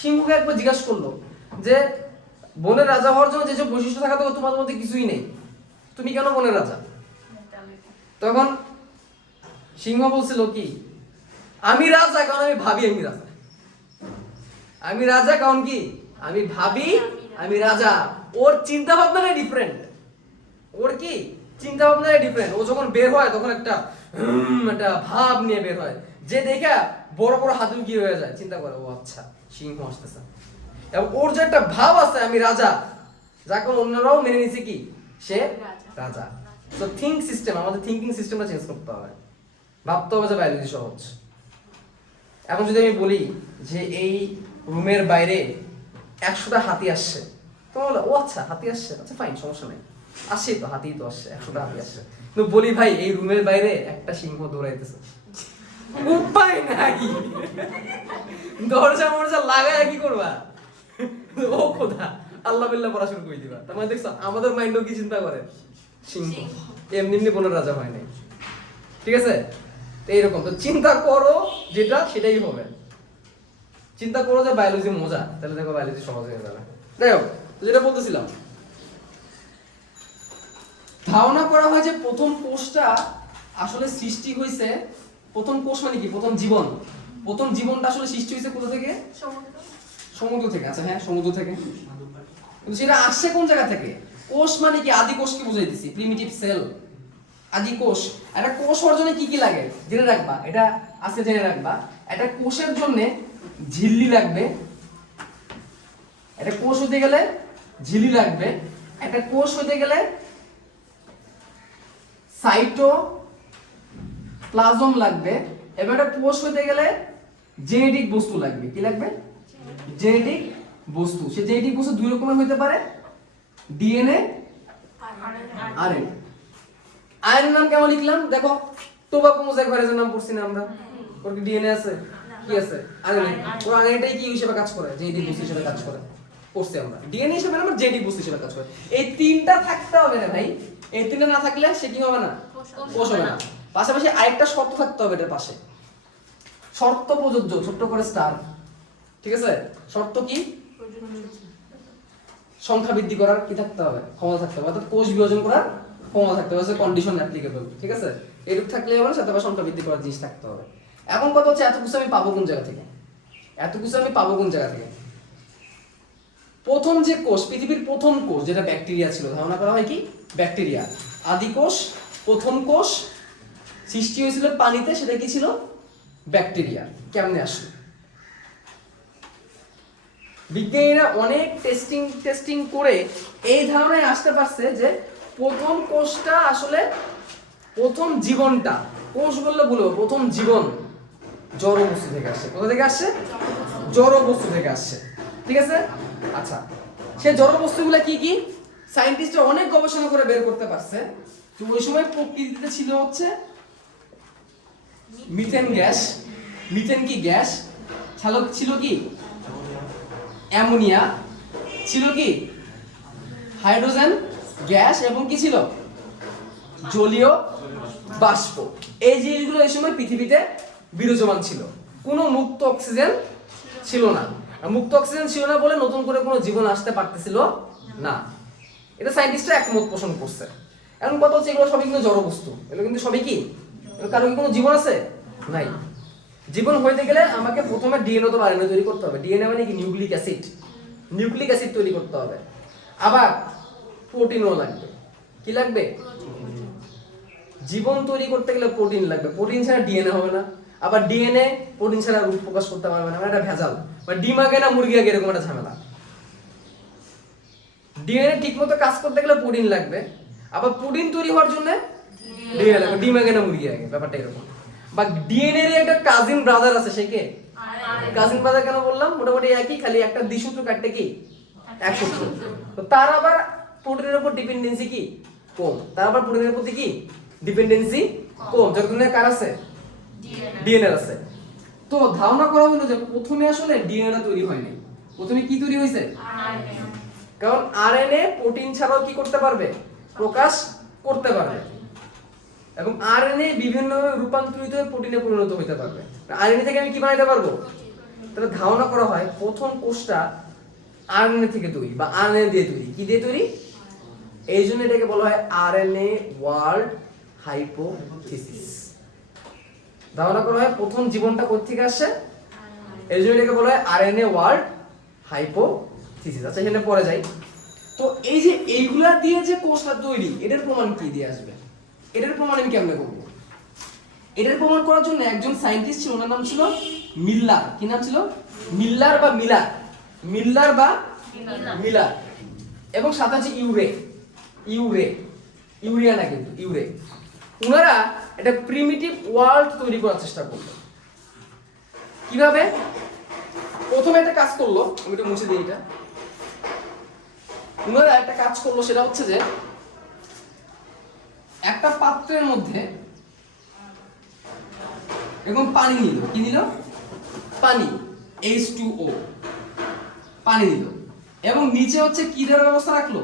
সিংহকে একবার জিজ্ঞাসা করলো যে বনের রাজা হওয়ার জন্য যেসব বৈশিষ্ট্য থাকা দরকার তোমার মধ্যে কিছুই নেই, তুমি কেন বনের রাজা? তখন সিংহ বলছিল কি, আমি রাজা কারণ আমি ভাবি আমি রাজা। আমি রাজা কারণ কি, আমি ভাবি আমি রাজা। ওর চিন্তা ভাবনাটাই ডিফারেন্ট। ওর কি চিন্তা ভাবনাটাই ডিফারেন্ট। ও যখন বের হয় তখন একটা ভাব নিয়ে বের হয়, যে দেখা বড় বড় হাতুড়ি হয়ে যায়, চিন্তা করে ও আচ্ছা সিংহ আসতেছে। এবং ওর যে একটা ভাব আছে আমি রাজা, যাকে অন্যরাও মেনে নিছে কি সে রাজা। তো থিঙ্ক সিস্টেম, আমাদের থিঙ্কিং সিস্টেমটা চেঞ্জ করতে হবে। ভাবতে হবে যে বায়োলজি সহজ। এখন যদি আমি বলি যে এই রুমের বাইরে 100টা হাতি আসছে, তো বলো ও আচ্ছা হাতি আসছে, আচ্ছা ফাইন, সমস্যা নেই, আসছে তো হাতি তো আসছে, 100টা হাতি আসছে। কিন্তু বলি ভাই এই রুমের বাইরে একটা সিংহ দৌড়াইতেছে, উপায় নাই, দরজা মরজা লাগায় কি করবা? ও খোদা আল্লাহ বিল্লাহ পড়া শুরু করে দিবা। তার মানে দেখছো আমাদের মাইন্ডও কি চিন্তা করে, সিংহ। এমনি এমনি কোনো রাজা হয় নাই, ঠিক আছে? তো এইরকম তো চিন্তা করো যেটা সেটাই হবে। চিন্তা করো যে বায়োলজি মজা, তাহলে দেখো বায়োলজি সহজ হয়ে যাবে। যাই হোক, তো যেটা বলতেছিলাম, ধারণা করা হয় যে প্রথম কোষটা আসলে সৃষ্টি হয়েছে, প্রথম কোষ মানে কি, প্রথম জীবন। প্রথম জীবনটা আসলে সৃষ্টি হয়েছে কোথা থেকে? সমুদ্র থেকে। আচ্ছা হ্যাঁ, সমুদ্র থেকে। কিন্তু সেটা আসছে কোন জায়গা থেকে? কোষ মানে কি, আদি কোষকে বুঝাই দিছি, প্রিমিটিভ সেল, আদি কোষ। একটা কোষ হওয়ার জন্য কি কি লাগে জেনে রাখবা, এটা আজকে জেনে রাখবা। একটা কোষের জন্য ঝিল্লি লাগবে, একটা কোষ হতে গেলে ঝিল্লি লাগবে, একটা কোষ হতে গেলে সাইটোপ্লাজম লাগবে, এবং একটা কোষ হতে গেলে জেনেটিক বস্তু লাগবে। কি লাগবে? জেনেটিক বস্তু। সে জেনেটিক বস্তু দুই রকমের হতে পারে, ডিএনএ, আরএনএ। আরএনএ নাম কেমন লিখলাম দেখো, টোবাকো মোজাইক ভাইরাসের নাম পড়ছি না আমরা? ওর কি ডিএনএ আছে? কি আছে? আরএনএ। ওর আরএনএটাই কি হিসেবে কাজ করে? জেনেটিক বস্তু হিসেবে কাজ করে। পড়ছি আমরা ডিএনএ হিসেবে, আমরা জেনেটিক বস্তু হিসেবে কাজ করে। এই তিনটা থাকতে হবে না ভাই, এই তিনটা না থাকলে সে কি হবে না, কোষ হবে না। পাশাপাশি আরেকটা শর্ত থাকতে হবে এটার পাশে, শর্ত প্রযোজ্য, ছোট্ট করে স্টার, ঠিক আছে? শর্ত কি? সংখ্যা বৃদ্ধি করার কি থাকতে হবে, ক্ষমতা থাকতে হবে, অর্থাৎ কোষ বিভাজন করার ক্ষমতা থাকতে হবে, কন্ডিশন অ্যাপ্লিকেবল, ঠিক আছে? এরূপ থাকলে হবে, সাথে আবার সংখ্যা বৃদ্ধি করার জিনিস থাকতে হবে। এখন কথা হচ্ছে এত কিছু আমি পাবো কোন জায়গা থেকে? এত কিছু আমি পাবো কোন জায়গা থেকে? প্রথম যে কোষ, পৃথিবীর প্রথম কোষ যেটা ব্যাকটেরিয়া ছিল, ধারণা করা হয় কি ব্যাকটেরিয়া, আদি কোষ, প্রথম কোষ সৃষ্টি হয়েছিল পানিতে, সেটা কি ছিল? ব্যাকটেরিয়া। কেমনে আসলো? বিজ্ঞানীরা অনেক টেস্টিং করে এই ধারণায় আসতে পারছে যে প্রথম কোষটা আসলে, প্রথম জীবনটা, কোষ বললে বলবো, প্রথম জীবন জড় বস্তু থেকে আসছে। কোথা থেকে আসছে? জড় বস্তু থেকে আসছে, ঠিক আছে? আচ্ছা, সে জড় বস্তুগুলো কি কি সায়েন্টিস্টরা অনেক গবেষণা করে বের করতে পারছে। তো ওই সময় প্রকৃতিতে ছিল হচ্ছে মিথেন গ্যাস। মিথেন কি গ্যাস? ছিল কি অ্যামোনিয়া, ছিল কি হাইড্রোজেন গ্যাস, এবং কি ছিল জলীয় বাষ্প। এই জিনিসগুলো এই সময় পৃথিবীতে বিরাজমান ছিল। কোনো মুক্ত অক্সিজেন ছিল না। আর মুক্ত অক্সিজেন ছিল না বলে নতুন করে কোনো জীবন আসতে পারতেছিল না। এটা সায়েন্টিস্টরা একমত পোষণ করছে। এখন কথা হচ্ছে এগুলো সবই কিন্তু জড় বস্তু, এগুলো কিন্তু সবই কি, কারো কি কোনো জীবন আছে? নাই। জীবন হইতে গেলে আমাকে প্রথমে ডিএনএ তো আরএনএ তৈরি করতে হবে। ডিএনএ মানে কি? Nucleic acid. নিউক্লিক অ্যাসিড তৈরি করতে হবে। আবার প্রোটিনও লাগবে। কি লাগবে? জীবন তৈরি করতে গেলে প্রোটিন লাগবে। প্রোটিন ছাড়া ডিএনএ হবে না। আবার ডিএনএ প্রোটিন ছাড়া রূপ প্রকাশ করতে পারবে না, এটা ভেজাল। বা ডিম আগে না মুরগি আগে, এরকম একটা ঝামেলা। ডিএনএ ঠিকমতো কাজ করতে গেলে প্রোটিন লাগবে, আবার প্রোটিন তৈরি হওয়ার জন্য ডিএনএ লাগবে। ডিম আগে না মুরগি আগে, ব্যাপারটা এরকম। বা ডিএনএ এর একটা কাজিন ব্রাদার আছে, সে কে? কাজিন ব্রাদার কেন বললাম? মোটামুটি একই, খালি একটা দ্বিসূত্র কাটতে কি এক সূত্র। তো তার আবার প্রোটিনের উপর ডিপেন্ডেন্সি কি কম, তার আবার প্রোটিনের প্রতি কি ডিপেন্ডেন্সি কম। যতদিনে কার আছে? ডিএনএ আছে। তো ধারণা করা হলো যে প্রথমে আসলে ডিএনএ তৈরি হয়নি, প্রথমে কি তৈরি হয়েছে? কারণ আরএনএ প্রোটিন ছাড়াও কি করতে পারবে? প্রকাশ করতে পারবে। এবং আরএনএ বিভিন্নভাবে রূপান্তরিত হয়ে প্রোটিনে পরিণত হতে পারবে। আরএনএ থেকে আমি কি বানাইতে পারবো? তাহলে ধারণা করা হয় প্রথম কোষটা আরএনএ থেকে তৈরি, বা আরএনএ দিয়ে তৈরি। কি দিয়ে তৈরি? এই জন্য এটাকে বলা হয় আরএনএ ওয়ার্ল্ড হাইপোথিসিস। ধারণা করা হয় প্রথম জীবনটা কোথা থেকে আসে, এই জন্য এটাকে বলা হয় আরএনএ ওয়ার্ল্ড হাইপোথিসিস। আচ্ছা এখানে পরে যাই। তো এই যে এইগুলা দিয়ে যে কোষটা তৈরি, এটার প্রমাণ কি দিয়ে আসবে? এটার প্রমাণ আমি কেমনে করব? এটার প্রমাণ করার জন্য একজন সায়েন্টিস্ট ছিল, ওনার নাম ছিল মিল্লার। কি নাম ছিল? মিল্লার বা মিলার, মিল্লার বা মিলার। এবং সাথে আছে ইউরিয়া না, কিন্তু ইউরে। ওনারা একটা প্রিমিটিভ ওয়ার্ল্ড তৈরি করার চেষ্টা করলো। কিভাবে? প্রথমে একটা কাজ করলো, আমি একটু মুছে দিই এটা। ওনারা একটা কাজ করলো, সেটা হচ্ছে যে একটা পাত্রের মধ্যে এরকম পানি নিল। কি নিল? পানি, H2O, পানি নিল। এবং নিচে হচ্ছে কি দেওয়ার ব্যবস্থা রাখলো?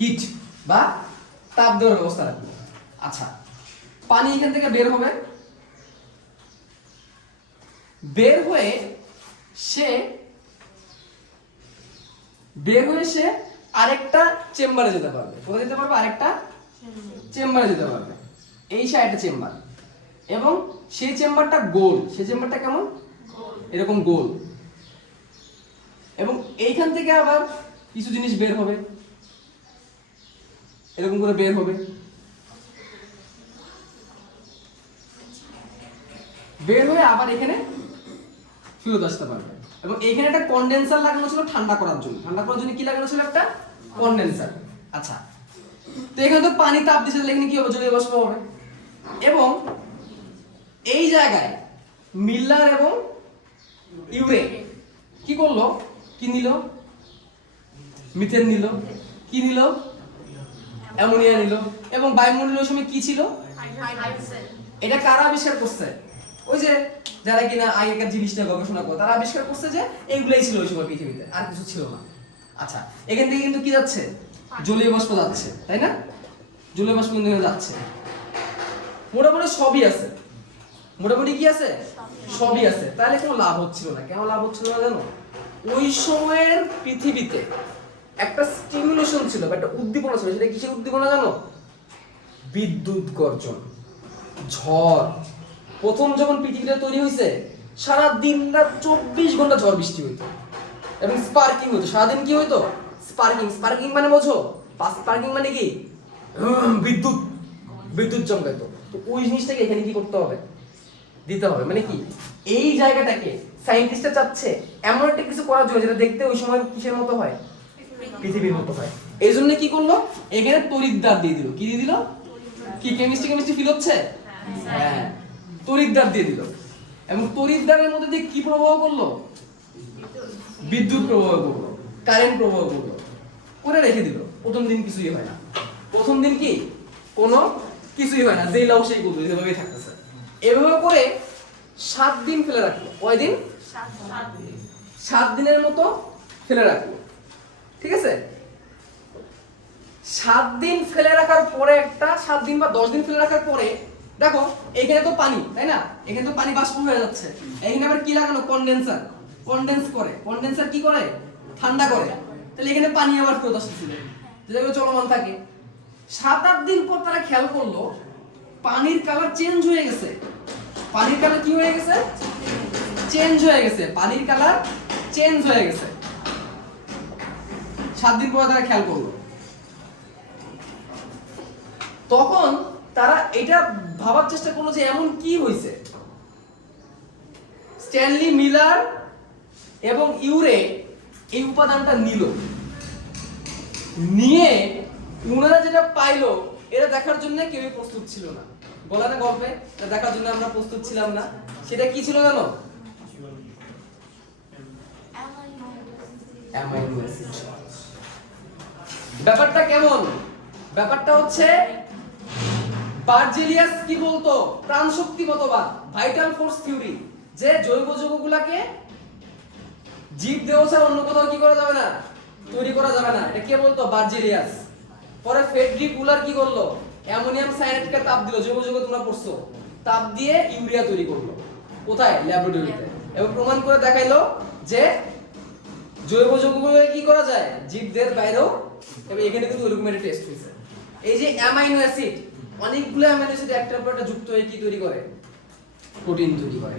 হিট বা তাপ দেওয়ার ব্যবস্থা রাখলো। আচ্ছা, পানি এখান থেকে বের হবে, বের হয়ে সে আরেকটা চেম্বারে যেতে পারবে। কোথায় যেতে পারবে? আরেকটা চেম্বারে যেতে পারবে। এই সে একটা চেম্বার, এবং সেই চেম্বারটা গোল। সেই চেম্বারটা কেমন? এরকম গোল। এবং এইখান থেকে আবার কিছু জিনিস বের হবে, এরকম করে বের হবে। বের হয়ে আবার এখানে ফেরত আসতে পারবে। এবং এখানে একটা কন্ডেন্সার লাগানো ছিল ঠান্ডা করার জন্য। ঠান্ডা করার জন্য কি লাগানো ছিল? একটা কন্ডেন্সার। আচ্ছা, তো এখানে তো পানি তাপ দিচ্ছে, তাহলে এখানে কি হবে? জলীয় বাষ্প হবে। এবং এই জায়গায় মিল্লার এবং ইউরে কি করলো? কি নিল? মিথেন নিল। কি নিল? অ্যামোনিয়া নিল। এবং বায়ুমণ্ডলীয় সময় কি ছিল? এটা কারা আবিষ্কার করছে? ওই যে যারা কিনা আগেকার জিনিসটা গবেষণা করে, তারা আবিষ্কার করছে যে এইগুলাই ছিল ওই সময় পৃথিবীতে, আর কিছু ছিল না। আচ্ছা, এখান থেকে কিন্তু কি যাচ্ছে? জলীয় বাষ্প যাচ্ছে, তাই না? জলীয় বাষ্প কিন্তু এখানে যাচ্ছে। মোটামুটি সবই আছে। মোটামুটি কি আছে? সবই আছে। তাহলে কোনো লাভ হচ্ছিল না। কেন লাভ হচ্ছিল না জানো? ওই সময়ের পৃথিবীতে একটা স্টিমুলেশন ছিল, একটা উদ্দীপনা ছিল। সেটা কিসের উদ্দীপনা জানো? বিদ্যুৎ গর্জন, ঝড়। প্রথম যখন পৃথিবীটা তৈরি হয়েছে, সারা দিন রাত 24 ঘন্টা ঝড় বৃষ্টি হইতো এবং স্পার্কিং হতো। সারাদিন কি হইতো? স্পার্কিং মানে বোঝো? স্পার্কিং মানে কি? বিদ্যুৎ চমকাইতো। তো ওই জিনিসটাকে এখানে কি করতে হবে? দিতে হবে। মানে কি, এই জায়গাটাকে সায়েন্টিস্টরা চাচ্ছে এমন একটা কিছু করার জন্য যেটা দেখতে ওই সময় কিসের মতো হয়? পৃথিবীর মতো হয়। এই জন্য কি করলো? এখানে তড়িৎদ্বার দিয়ে দিল। কি দিয়ে দিল? কি কেমিস্ট্রি ফিল হচ্ছে? হ্যাঁ, তড়িৎদ্বার দিয়ে দিল। এবং তড়িৎদ্বারের মধ্যে দিয়ে কি প্রবাহ করলো? বিদ্যুৎ প্রবাহ করলো, কারেন্ট প্রবাহ করলো, করে রেখে দিল। প্রথম দিন কিছুই হয় না। প্রথম দিন কি কোনো কিছুই হয় না, যেই লাউ সেই করবে, এভাবেই থাকতেছে। এভাবে করে 7 দিন ফেলে রাখলো। কয় দিন? 7 দিনের মতো ফেলে রাখলো। ঠিক আছে? 7 দিন ফেলে রাখার পরে, একটা 7 দিন বা 10 দিন ফেলে রাখার পরে দেখো এখানে তো পানি, তাই না? এখানে তো পানি বাষ্প হয়ে যাচ্ছে। এখানে আবার কি লাগানো? কন্ডেন্সার। কন্ডেন্সার কি করে? ঠান্ডা করে। তাহলে এখানে পানি আবার ফেরত আসতেছিল, যেগুলো চলমান থাকে। 7-8 দিন পর তারা খেয়াল করলো পানির কালার চেঞ্জ হয়ে গেছে। পানির কালার কি হয়ে গেছে? চেঞ্জ হয়ে গেছে। পানির কালার চেঞ্জ হয়ে গেছে। 7 দিন পর তারা খেয়াল করলো। তখন তারা এটা ভাবার চেষ্টা করলো যে এমন কি হয়েছে। স্ট্যানলি মিলার এবং ইউরে এই উপাদানটা নিয়ে ওনারা যেটা পাইলো, এটা দেখার জন্য কেউই প্রস্তুত ছিল না। বলা না গল্পে, এটা দেখার জন্য আমরা প্রস্তুত ছিলাম না। সেটা কি ছিল জানো? Amino acid. ব্যাপারটা কেমন? ব্যাপারটা হচ্ছে বার্জেলিয়াস কি বলতো? প্রাণশক্তি মতবাদ, ভাইটাল ফোর্স থিওরি, যে জৈব যৌগগুলোকে জীব দেহ ছাড়া অন্য কোথাও কি করা যাবে না? তৈরি করা যাবে না। এটা কে বলতো? বার্জেলিয়াস। পরে ফ্রেডরিক উলার কি করলো? অ্যামোনিয়াম সায়ানাইডকে তাপ দিল। জৈব যৌগ তোমরা পড়ছো, তাপ দিয়ে ইউরিয়া তৈরি করলো। কোথায়? ল্যাবরেটরিতে। এবং প্রমাণ করে দেখাইলো যে জৈব যৌগগুলো কি করা যায় জীবদের বাইরেও, এবং এখানে কিন্তু ওইরকম একটা টেস্ট হয়েছে। এই যে অ্যামাইনো অ্যাসিড, অনেকগুলো অ্যামাইনো অ্যাসিড একটার পর একটা যুক্ত হয়ে কি তৈরি করে, প্রোটিন তৈরি করে।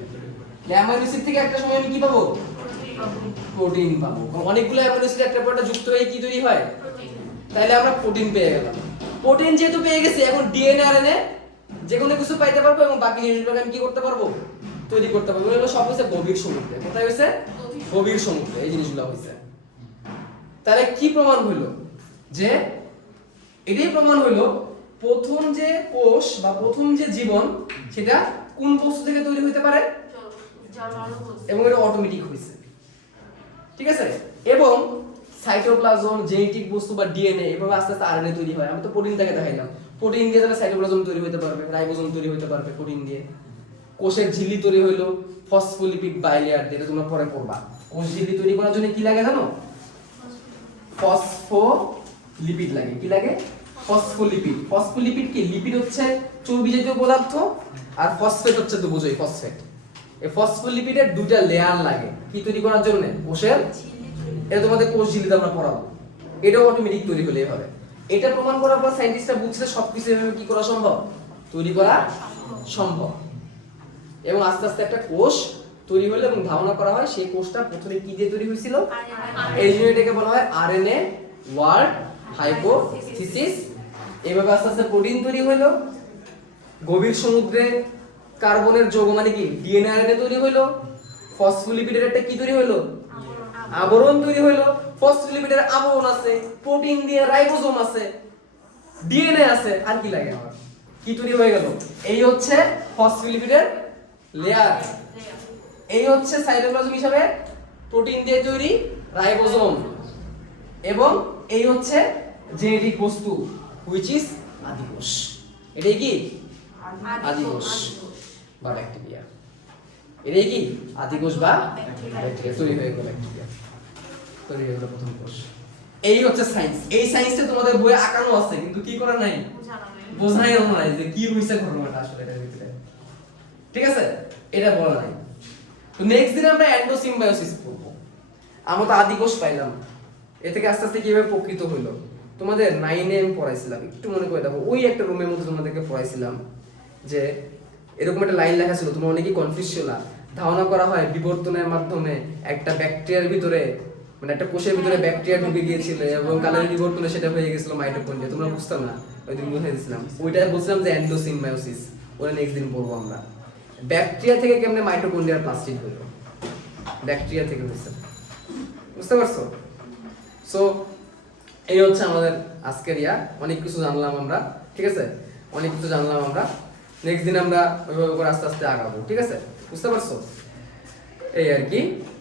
অ্যামাইনো অ্যাসিড থেকে একটা সময় আমি কি পাবো, প্রোটিন পাবো। অনেকগুলো অ্যামাইনো অ্যাসিড একটার পর একটা যুক্ত হয়ে কি তৈরি হয়, তাহলে আমরা প্রোটিন পেয়ে গেলাম। প্রোটিন যেহেতু পেয়ে গেছি, এখন ডিএনএ আরএনএ যে কোনো কিছু পাইতে পারবো এবং বাকি জিনিসগুলোকে আমি কি করতে পারবো, তৈরি করতে পারবো। এগুলো সব হচ্ছে গভীর সমুদ্রে। কোথায় হয়েছে, গভীর সমুদ্রে এই জিনিসগুলো হয়েছে। তাহলে কি প্রমাণ হইলো, যে এটাই প্রমাণ হইলো প্রথম যে কোষ বা প্রথম যে জীবন সেটা কোন বস্তু থেকে তৈরি হতে পারে, এবং এটা অটোমেটিক হয়েছে। ঠিক আছে, এবং সাইটোপ্লাজম, জেনেটিক বস্তু বা ডিএনএ, এভাবে আস্তে আস্তে আরএনএ তৈরি হয়। আমি তো প্রোটিন থেকে দেখাইলাম, প্রোটিন দিয়ে তাহলে সাইটোপ্লাজম তৈরি হতে পারবে, রাইবোজোম তৈরি হতে পারবে প্রোটিন দিয়ে। কোষের ঝিল্লি তৈরি হইলো ফসফোলিপিড বাইলেয়ার, যেটা তোমরা পরে পড়বা। কোষ ঝিল্লি তৈরি করার জন্য কি লাগে জানো, ফসফোলিপিড লাগে। কি লাগে, ফসফোলিপিড। ফসফোলিপিড কি, লিপিড হচ্ছে চর্বি জাতীয় পদার্থ, আর ফসফেট হচ্ছে তো বোঝোই ফসফেট। এই ফসফোলিপিডের দুইটা লেয়ার লাগে কি তৈরি করার জন্য, কোষের। এটা তোমাদের কোষ ঝিল্লিতে আমরা পড়াবো। এটাও অটোমেটিক তৈরি হলে হবে। এটা প্রমাণ করার পর সায়েন্টিস্টরা বুঝছে সবকিছু এভাবে কি করা সম্ভব, তৈরি করা সম্ভব। এবং আস্তে আস্তে একটা কোষ তৈরি হলো, এবং ধারণা করা হয় সেই কোষটা প্রথমে কি দিয়ে তৈরি হয়েছিল, এই জিনিসটাকে বলা হয় আরএনএ ওয়ার্ড হাইপোথিসিস। এইভাবে আস্তে আস্তে প্রোটিন তৈরি হলো। গভীর সমুদ্রে কার্বনের যৌগ মানে কি ডিএনএ আরএনএ তৈরি হলো। ফসফোলিপিডের একটা কি তৈরি হলো, আবরণ তৈরি হলো। ফসফোলিপিডের আবরণ আছে, প্রোটিন দিয়ে রাইবোজোম আছে, ডিএনএ আছে, আর কি লাগে আমার, কি তৈরি হয়ে গেল, এই হচ্ছে ফসফোলিপিডের লেয়ার। এই হচ্ছে সাইটোপ্লাজম হিসাবে প্রোটিন দিয়ে তৈরি রাইবোজোম, এবং এই হচ্ছে জেনেটিক বস্তু হুইচ ইজ আদিকোষ। এটাই কি আদিকোষ বা ব্যাকটেরিয়া। এটাই কি আদিকোষ বা ব্যাকটেরিয়া। তৈরি হয়ে গেল ব্যাকটেরিয়া, তৈরি হয়ে গেল প্রথম কোষ। এই হচ্ছে সায়েন্স। এই সায়েন্সটা তোমাদের বইয়ে আঁকানো আছে, কিন্তু কি করা নাই, বোঝাই নাই যে কি হইছে ঘটনাটা আসলে এটার ভিতরে। ঠিক আছে, এটা বলা নাই। তো নেক্সট দিন আমরা এন্ডোসিম্বায়োসিস পড়ব। আমরা তো আদিকোষ পাইলাম, এ থেকে আস্তে আস্তে কিভাবে প্রকৃত হলো তোমাদের 9 এ আমি পড়াইছিলাম। একটু মনে করে দেখো, ওই একটা রুমের মধ্যে তোমাদেরকে পড়াইছিলাম যে এরকম একটা লাইন লেখা ছিল, তোমরা অনেকেই কনফিউজ ছিলা। ধারণা করা হয় বিবর্তনের মাধ্যমে একটা ব্যাকটেরিয়ার ভিতরে, মানে একটা কোষের ভিতরে ব্যাকটেরিয়া ঢুকে গিয়েছিল, এবং কালের বিবর্তনে সেটা হয়ে গেছিল মাইটোকন্ড্রিয়া। তোমরা বুঝতাম না, ওই দিন বুঝাই দিয়েছিলাম। ওইটাই বলছিলাম যে এন্ডোসিম্বায়োসিস, ওটা নেক্সট দিন পড়বো আমরা। ব্যাকটেরিয়া থেকে কেমনে মাইটোকন্ড্রিয়ার প্লাস্টিড হলো, ব্যাকটেরিয়া থেকে হয়েছে। বুঝতে পারছো? সো এই হচ্ছে আমাদের আজকের অনেক কিছু জানলাম আমরা। ঠিক আছে, অনেক কিছু জানলাম আমরা। নেক্সট দিন আমরা ওইভাবে করে আস্তে আস্তে আগাবো। ঠিক আছে, বুঝতে পারছো? এই আর কি।